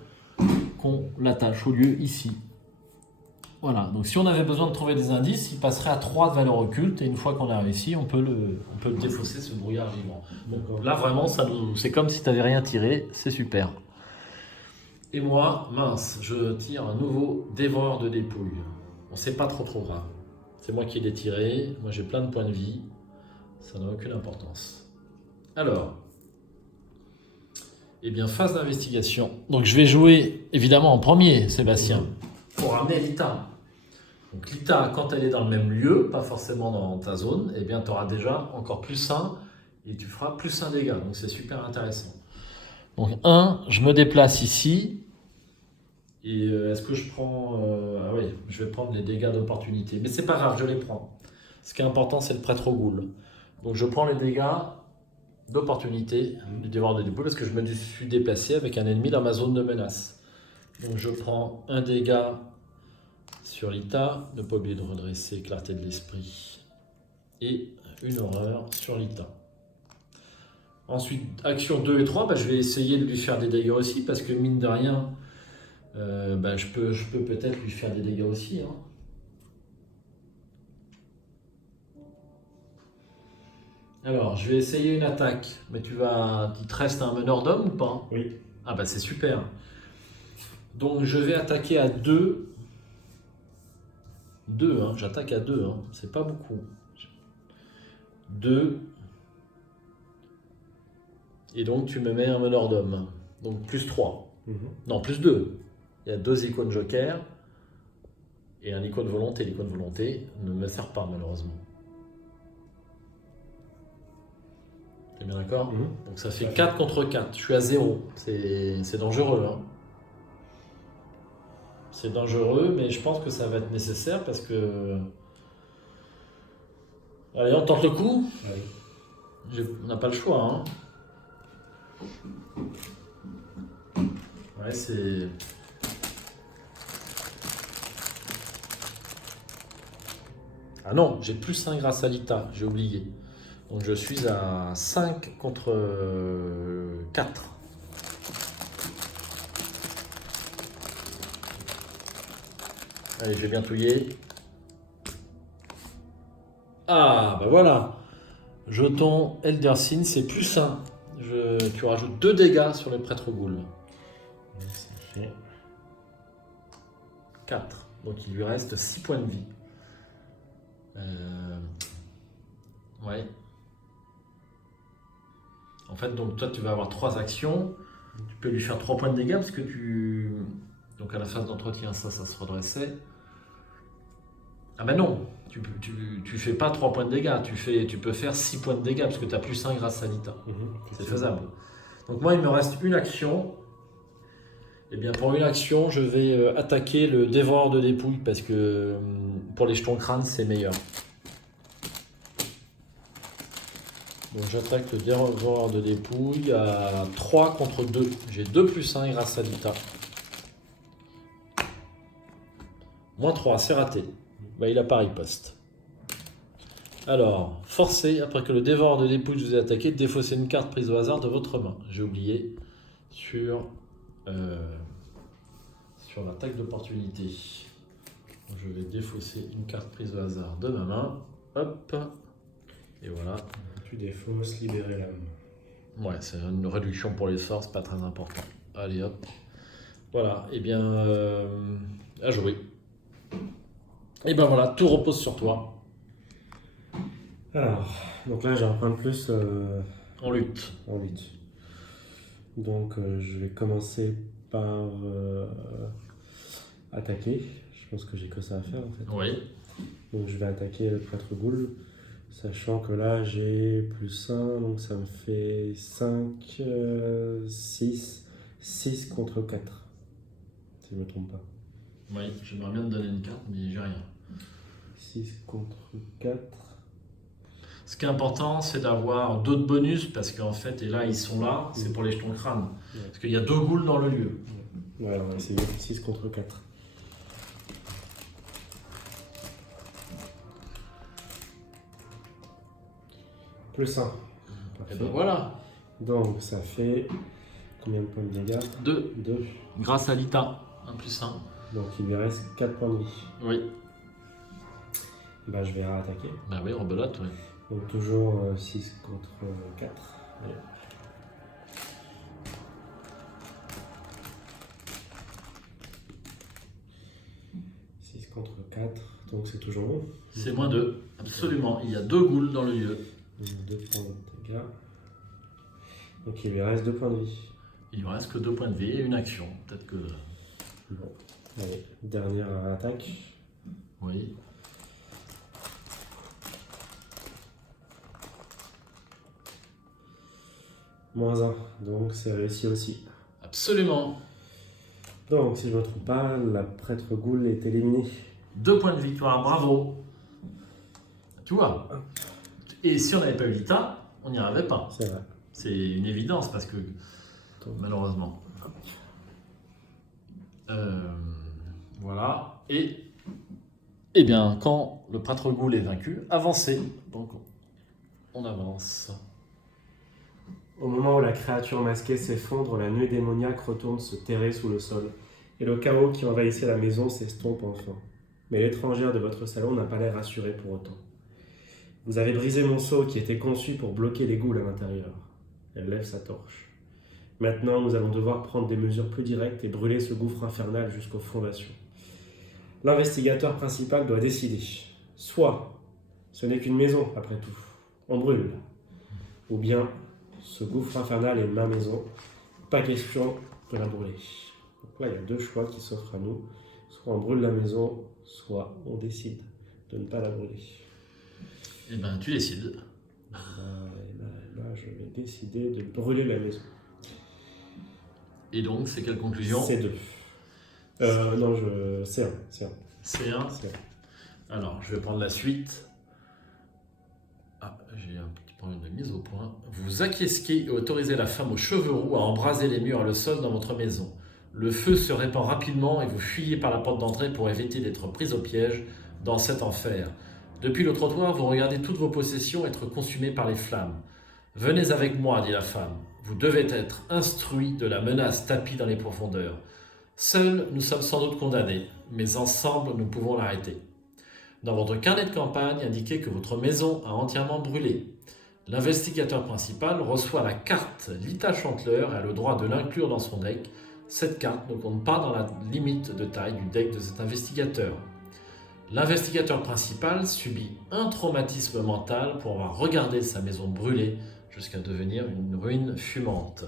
qu'on l'attache au lieu ici. Voilà, donc si on avait besoin de trouver des indices, il passerait à 3 de valeur occulte, et une fois qu'on a réussi, on peut le défausser, ce brouillard vivant. Donc là, vraiment, c'est comme si tu n'avais rien tiré, c'est super. Et moi, mince, je tire un nouveau dévoreur de dépouilles. Bon, c'est pas trop grave. C'est moi qui l'ai tiré, moi j'ai plein de points de vie, ça n'a aucune importance. Alors, eh bien, phase d'investigation. Donc je vais jouer évidemment en premier, Sébastien, pour ramener Lita. Donc l'ITA, quand elle est dans le même lieu, pas forcément dans ta zone, eh bien tu auras déjà encore plus 1 et tu feras plus 1 dégât. Donc c'est super intéressant. Donc 1, je me déplace ici. Et est-ce que je prends... ah oui, je vais prendre les dégâts d'opportunité. Mais c'est pas grave, je les prends. Ce qui est important, c'est le prêtre au goule. Donc je prends les dégâts d'opportunité du dévoreur de dépouille parce que je me suis déplacé avec un ennemi dans ma zone de menace. Donc je prends un dégât sur l'ITA, ne pas oublier de redresser clarté de l'esprit, et une horreur sur l'ITA. Ensuite, action 2 et 3, bah, je vais essayer de lui faire des dégâts aussi parce que mine de rien, bah, je peux peut-être lui faire des dégâts aussi. Hein. Alors, je vais essayer une attaque, mais il te reste un meneur d'homme ou pas? Oui. Ah bah c'est super. Donc je vais attaquer à 2. 2, hein, j'attaque à 2, hein, c'est pas beaucoup. 2. Et donc tu me mets un meneur d'homme. Donc plus 3. Non, plus 2. Il y a 2 icônes joker et un icône volonté. L'icône volonté ne me sert pas malheureusement. T'es bien d'accord? Donc ça fait 4 contre 4. Je suis à 0. C'est dangereux. Hein. C'est dangereux, mais je pense que ça va être nécessaire parce que... Allez, on tente le coup. Allez. On n'a pas le choix. Hein. Ouais, c'est... Ah non, j'ai plus 1 grâce à l'ITA, j'ai oublié. Donc je suis à 5 contre 4. Allez, j'ai bien touillé. Ah, bah voilà. Jeton Eldersin, c'est plus 1. Tu rajoutes 2 dégâts sur les prêtres goules. Ça fait 4. Donc il lui reste 6 points de vie. Ouais. En fait, donc toi, tu vas avoir 3 actions. Tu peux lui faire 3 points de dégâts parce que tu... Donc à la phase d'entretien, ça se redressait. Ah ben non, tu fais pas 3 points de dégâts, tu peux faire 6 points de dégâts parce que tu as plus 1 grâce à l'ITA. C'est faisable. Donc moi, il me reste une action. Et bien pour une action, je vais attaquer le dévoreur de dépouilles parce que pour les jetons crânes, c'est meilleur. Donc j'attaque le dévoreur de dépouilles à 3 contre 2. J'ai 2 plus 1 grâce à l'ITA. Moins 3, c'est raté. Bah, il a pas riposte. Alors, forcez, après que le dévoreur de dépouilles vous ait attaqué, de défausser une carte prise au hasard de votre main. J'ai oublié sur l'attaque d'opportunité. Je vais défausser une carte prise au hasard de ma main. Hop. Et voilà. Tu défausses, libérer l'âme. Ouais, c'est une réduction pour les sorts, c'est pas très important. Allez hop. Voilà, et bien à jouer. Et ben voilà, tout repose sur toi. Alors, donc là j'ai un point de plus En lutte. en lutte. Donc je vais commencer par attaquer. Je pense que j'ai que ça à faire en fait. Oui. Donc je vais attaquer le prêtre goule, sachant que là j'ai plus 1, donc ça me fait 5, 6 contre 4. Si je ne me trompe pas. Oui, j'aimerais bien te donner une carte, mais j'ai rien. 6 contre 4. Ce qui est important, c'est d'avoir d'autres bonus, parce qu'en fait, et là, ils sont là, c'est pour les jetons crânes. Ouais. Parce qu'il y a 2 ghouls dans le lieu. Ouais, on va essayer 6 contre 4. Plus 1. Et ben voilà. Donc ça fait combien de points de dégâts? 2. 2. Grâce à l'ITA. 1 plus 1. Donc il lui reste 4 points de vie. Oui. Bah je vais rattaquer. Bah oui, rebelote, oui. Donc toujours 6 contre 4. Ouais. Contre 4, donc c'est toujours bon. C'est moins 2, absolument. Il y a 2 ghouls dans le lieu. 2 points de dégâts. Donc il lui reste 2 points de vie. Il ne reste que 2 points de vie et une action. Peut-être que... Bon, allez, dernière attaque. Oui. -1, donc c'est réussi aussi. Absolument. Donc, si je ne me trompe pas, la prêtre Ghoul est éliminée. 2 points de victoire, bravo. Tu vois. Et si on n'avait pas eu l'ITA, on n'y arriverait pas. C'est vrai. C'est une évidence parce que, Donc, malheureusement. Voilà. Et, eh bien, quand le prêtre Ghoul est vaincu, avancez. Donc, on avance. au moment où la créature masquée s'effondre, la nuée démoniaque retourne se terrer sous le sol, et le chaos qui envahissait la maison s'estompe enfin. Mais l'étrangère de votre salon n'a pas l'air rassurée pour autant. Vous avez brisé mon sceau qui était conçu pour bloquer les ghouls à l'intérieur. Elle lève sa torche. Maintenant, nous allons devoir prendre des mesures plus directes et brûler ce gouffre infernal jusqu'aux fondations. L'investigateur principal doit décider. Soit, ce n'est qu'une maison, après tout, on brûle. Ou bien, ce gouffre infernal est ma maison, pas question de la brûler. Donc là, il y a 2 choix qui s'offrent à nous. Soit on brûle la maison, soit on décide de ne pas la brûler. Eh bien, tu décides. Là, je vais décider de brûler la maison. Et donc, c'est quelle conclusion? C'est 2. Non, c'est 1. C'est 1. Alors, je vais prendre la suite. Ah, j'ai un petit problème de mise au point. Vous acquiesquez et autorisez la femme aux cheveux roux à embraser les murs et le sol dans votre maison. Le feu se répand rapidement et vous fuyez par la porte d'entrée pour éviter d'être prise au piège dans cet enfer. Depuis le trottoir, vous regardez toutes vos possessions être consumées par les flammes. Venez avec moi, dit la femme. Vous devez être instruit de la menace tapie dans les profondeurs. Seuls, nous sommes sans doute condamnés, mais ensemble, nous pouvons l'arrêter. Dans votre carnet de campagne, indiquez que votre maison a entièrement brûlé. L'investigateur principal reçoit la carte Lita Chanteleur et a le droit de l'inclure dans son deck. Cette carte ne compte pas dans la limite de taille du deck de cet investigateur. L'investigateur principal subit un traumatisme mental pour avoir regardé sa maison brûler jusqu'à devenir une ruine fumante.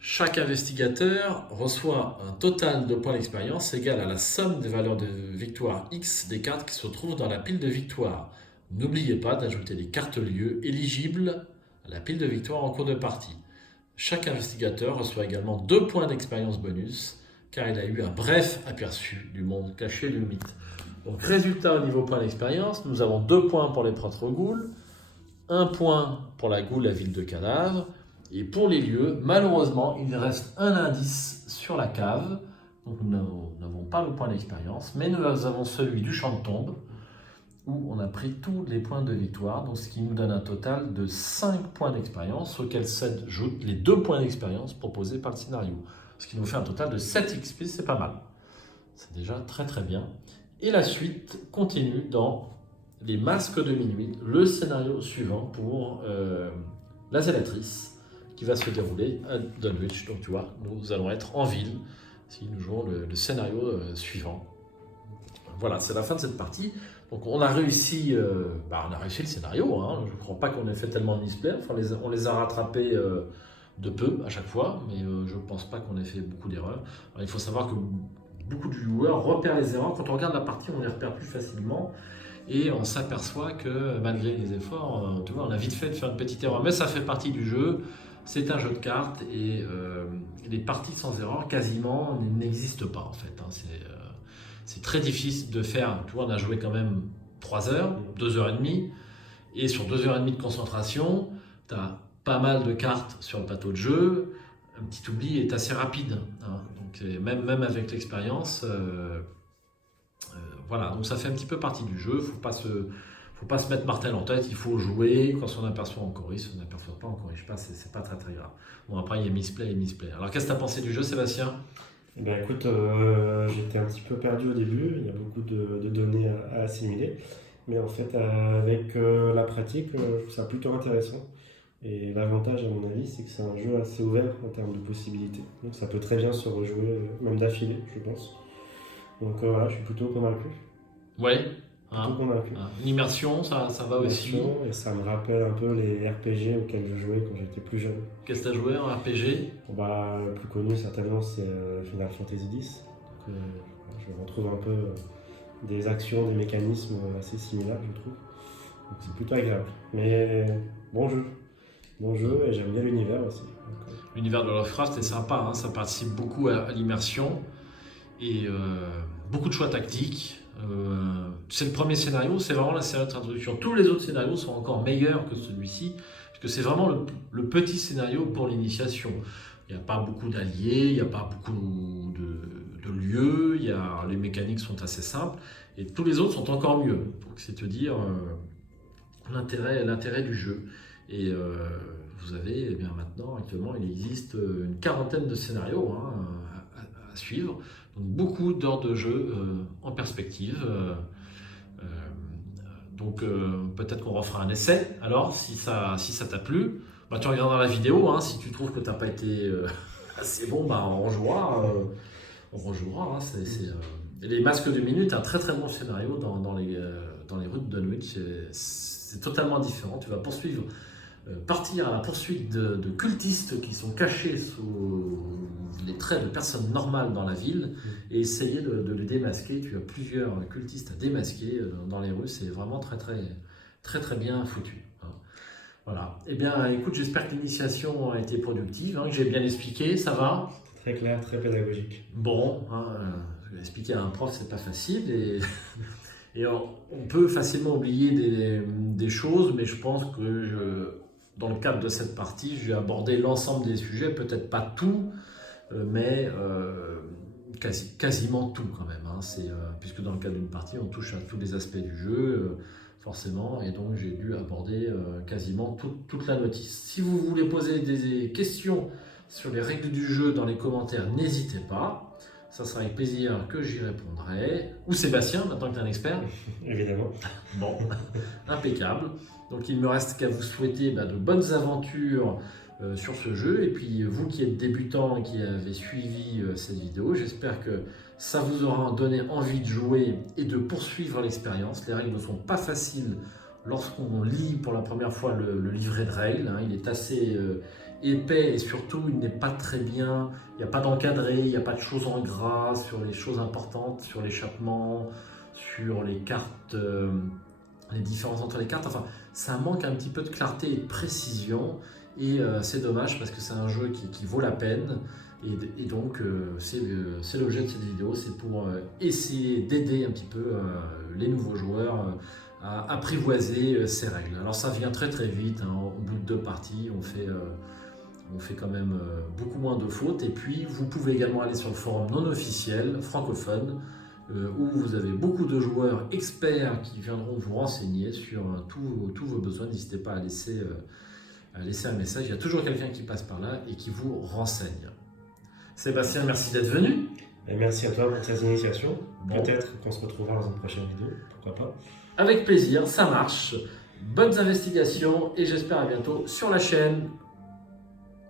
Chaque investigateur reçoit un total de points d'expérience égal à la somme des valeurs de victoire X des cartes qui se trouvent dans la pile de victoire. N'oubliez pas d'ajouter les cartes lieux éligibles à la pile de victoire en cours de partie. Chaque investigateur reçoit également 2 points d'expérience bonus car il a eu un bref aperçu du monde caché du mythe. Donc résultat au niveau points d'expérience, nous avons 2 points pour les prêtres ghouls, 1 point pour la goule, la ville de cadavres, et pour les lieux, malheureusement, il reste un indice sur la cave, donc nous n'avons pas le point d'expérience, mais nous avons celui du champ de tombe, où on a pris tous les points de victoire, donc ce qui nous donne un total de 5 points d'expérience, auxquels s'ajoutent les 2 points d'expérience proposés par le scénario. Ce qui nous fait un total de 7 XP, c'est pas mal. C'est déjà très très bien. Et la suite continue dans les masques de minuit, le scénario suivant pour la zélatrice, qui va se dérouler à Dunwich. Donc tu vois, nous allons être en ville si nous jouons le scénario suivant. Voilà, c'est la fin de cette partie. Donc on a réussi le scénario. Hein. Je ne crois pas qu'on ait fait tellement de misplays. Enfin, on les a rattrapés de peu à chaque fois, mais je ne pense pas qu'on ait fait beaucoup d'erreurs. Alors, il faut savoir que beaucoup de joueurs repèrent les erreurs. Quand on regarde la partie, on les repère plus facilement. Et on s'aperçoit que malgré les efforts, tu vois, on a vite fait de faire une petite erreur. Mais ça fait partie du jeu. C'est un jeu de cartes et les parties sans erreur quasiment n'existent pas en fait. Hein. C'est très difficile de faire. Tu vois, on a joué quand même 3 heures, 2 heures et demie. Et sur 2 heures et demie de concentration, tu as pas mal de cartes sur le plateau de jeu. Un petit oubli est assez rapide. Hein. Donc, même avec l'expérience, voilà. Donc ça fait un petit peu partie du jeu. Faut pas se mettre martel en tête. Il faut jouer. Quand on aperçoit, on corrige. Si on n'aperçoit pas, on corrige pas. C'est pas très très grave. Bon, après, il y a misplay et misplay. Alors, qu'est-ce que tu as pensé du jeu, Sébastien? Ben écoute, j'étais un petit peu perdu au début, il y a beaucoup de données à assimiler, mais en fait avec la pratique, je trouve ça plutôt intéressant. Et l'avantage à mon avis, c'est que c'est un jeu assez ouvert en termes de possibilités. Donc ça peut très bien se rejouer, même d'affilée, je pense. Donc voilà, je suis plutôt convaincu. Ouais. Plutôt convaincu. L'immersion, ça va aussi. Et ça me rappelle un peu les RPG auxquels je jouais quand j'étais plus jeune. Qu'est-ce que tu as joué en RPG? Le plus connu certainement c'est Final Fantasy X. Donc, je retrouve un peu des actions, des mécanismes assez similaires, je trouve. Donc c'est plutôt agréable. Mais bon jeu, et j'aime bien l'univers aussi. Donc, L'univers de Lovecraft est sympa, hein, ça participe beaucoup à l'immersion et beaucoup de choix tactiques. C'est le premier scénario, c'est vraiment la série d'introduction. Tous les autres scénarios sont encore meilleurs que celui-ci, parce que c'est vraiment le petit scénario pour l'initiation. Il n'y a pas beaucoup d'alliés, il n'y a pas beaucoup de lieux, les mécaniques sont assez simples, et tous les autres sont encore mieux. Donc c'est te dire l'intérêt du jeu. Et vous avez, eh bien maintenant, actuellement, il existe une quarantaine de scénarios à suivre. Donc beaucoup d'heures de jeu en perspective. Donc peut-être qu'on refera un essai. Alors, si ça t'a plu, bah, tu regarderas la vidéo. Hein, si tu trouves que tu n'as pas été assez bon, bah, on rejouera. Hein, les Masques de Minute, un très très bon scénario dans les rues de Dunwich. C'est totalement différent. Tu vas partir à la poursuite de cultistes qui sont cachés sous les traits de personnes normales dans la ville et essayer de les démasquer. Tu as plusieurs cultistes à démasquer dans les rues. C'est vraiment très très très très bien foutu. Voilà. Eh bien, écoute, j'espère que l'initiation a été productive, que j'ai bien expliqué. Ça va? très clair, très pédagogique. Bon, expliquer à un prof, c'est pas facile et on peut facilement oublier des choses, mais je pense que dans le cadre de cette partie, je vais aborder l'ensemble des sujets, peut-être pas tout, mais quasiment tout quand même. Puisque dans le cadre d'une partie, on touche à tous les aspects du jeu, forcément, et donc j'ai dû aborder quasiment toute la notice. Si vous voulez poser des questions sur les règles du jeu dans les commentaires, n'hésitez pas. Ça sera avec plaisir que j'y répondrai. Ou Sébastien, maintenant que tu es un expert. Évidemment. Bon, impeccable. Donc il ne me reste qu'à vous souhaiter de bonnes aventures sur ce jeu. Et puis vous qui êtes débutants et qui avez suivi cette vidéo, j'espère que ça vous aura donné envie de jouer et de poursuivre l'expérience. Les règles ne sont pas faciles lorsqu'on lit pour la première fois le livret de règles. Il est assez épais et surtout il n'est pas très bien, il n'y a pas d'encadré, il n'y a pas de choses en gras sur les choses importantes, sur l'échappement, sur les cartes, les différences entre les cartes. Enfin, ça manque un petit peu de clarté et de précision et c'est dommage parce que c'est un jeu qui vaut la peine et donc c'est l'objet de cette vidéo, c'est pour essayer d'aider un petit peu les nouveaux joueurs à apprivoiser ces règles. Alors ça vient très très vite, au bout de 2 parties, on fait quand même beaucoup moins de fautes. Et puis vous pouvez également aller sur le forum non officiel francophone où vous avez beaucoup de joueurs experts qui viendront vous renseigner sur tous vos besoins. N'hésitez pas à laisser un message, il y a toujours quelqu'un qui passe par là et qui vous renseigne. Sébastien, merci d'être venu. Et merci à toi pour cette initiation. Bon. Peut-être qu'on se retrouvera dans une prochaine vidéo, pourquoi pas. Avec plaisir, ça marche. Bonnes investigations et j'espère à bientôt sur la chaîne.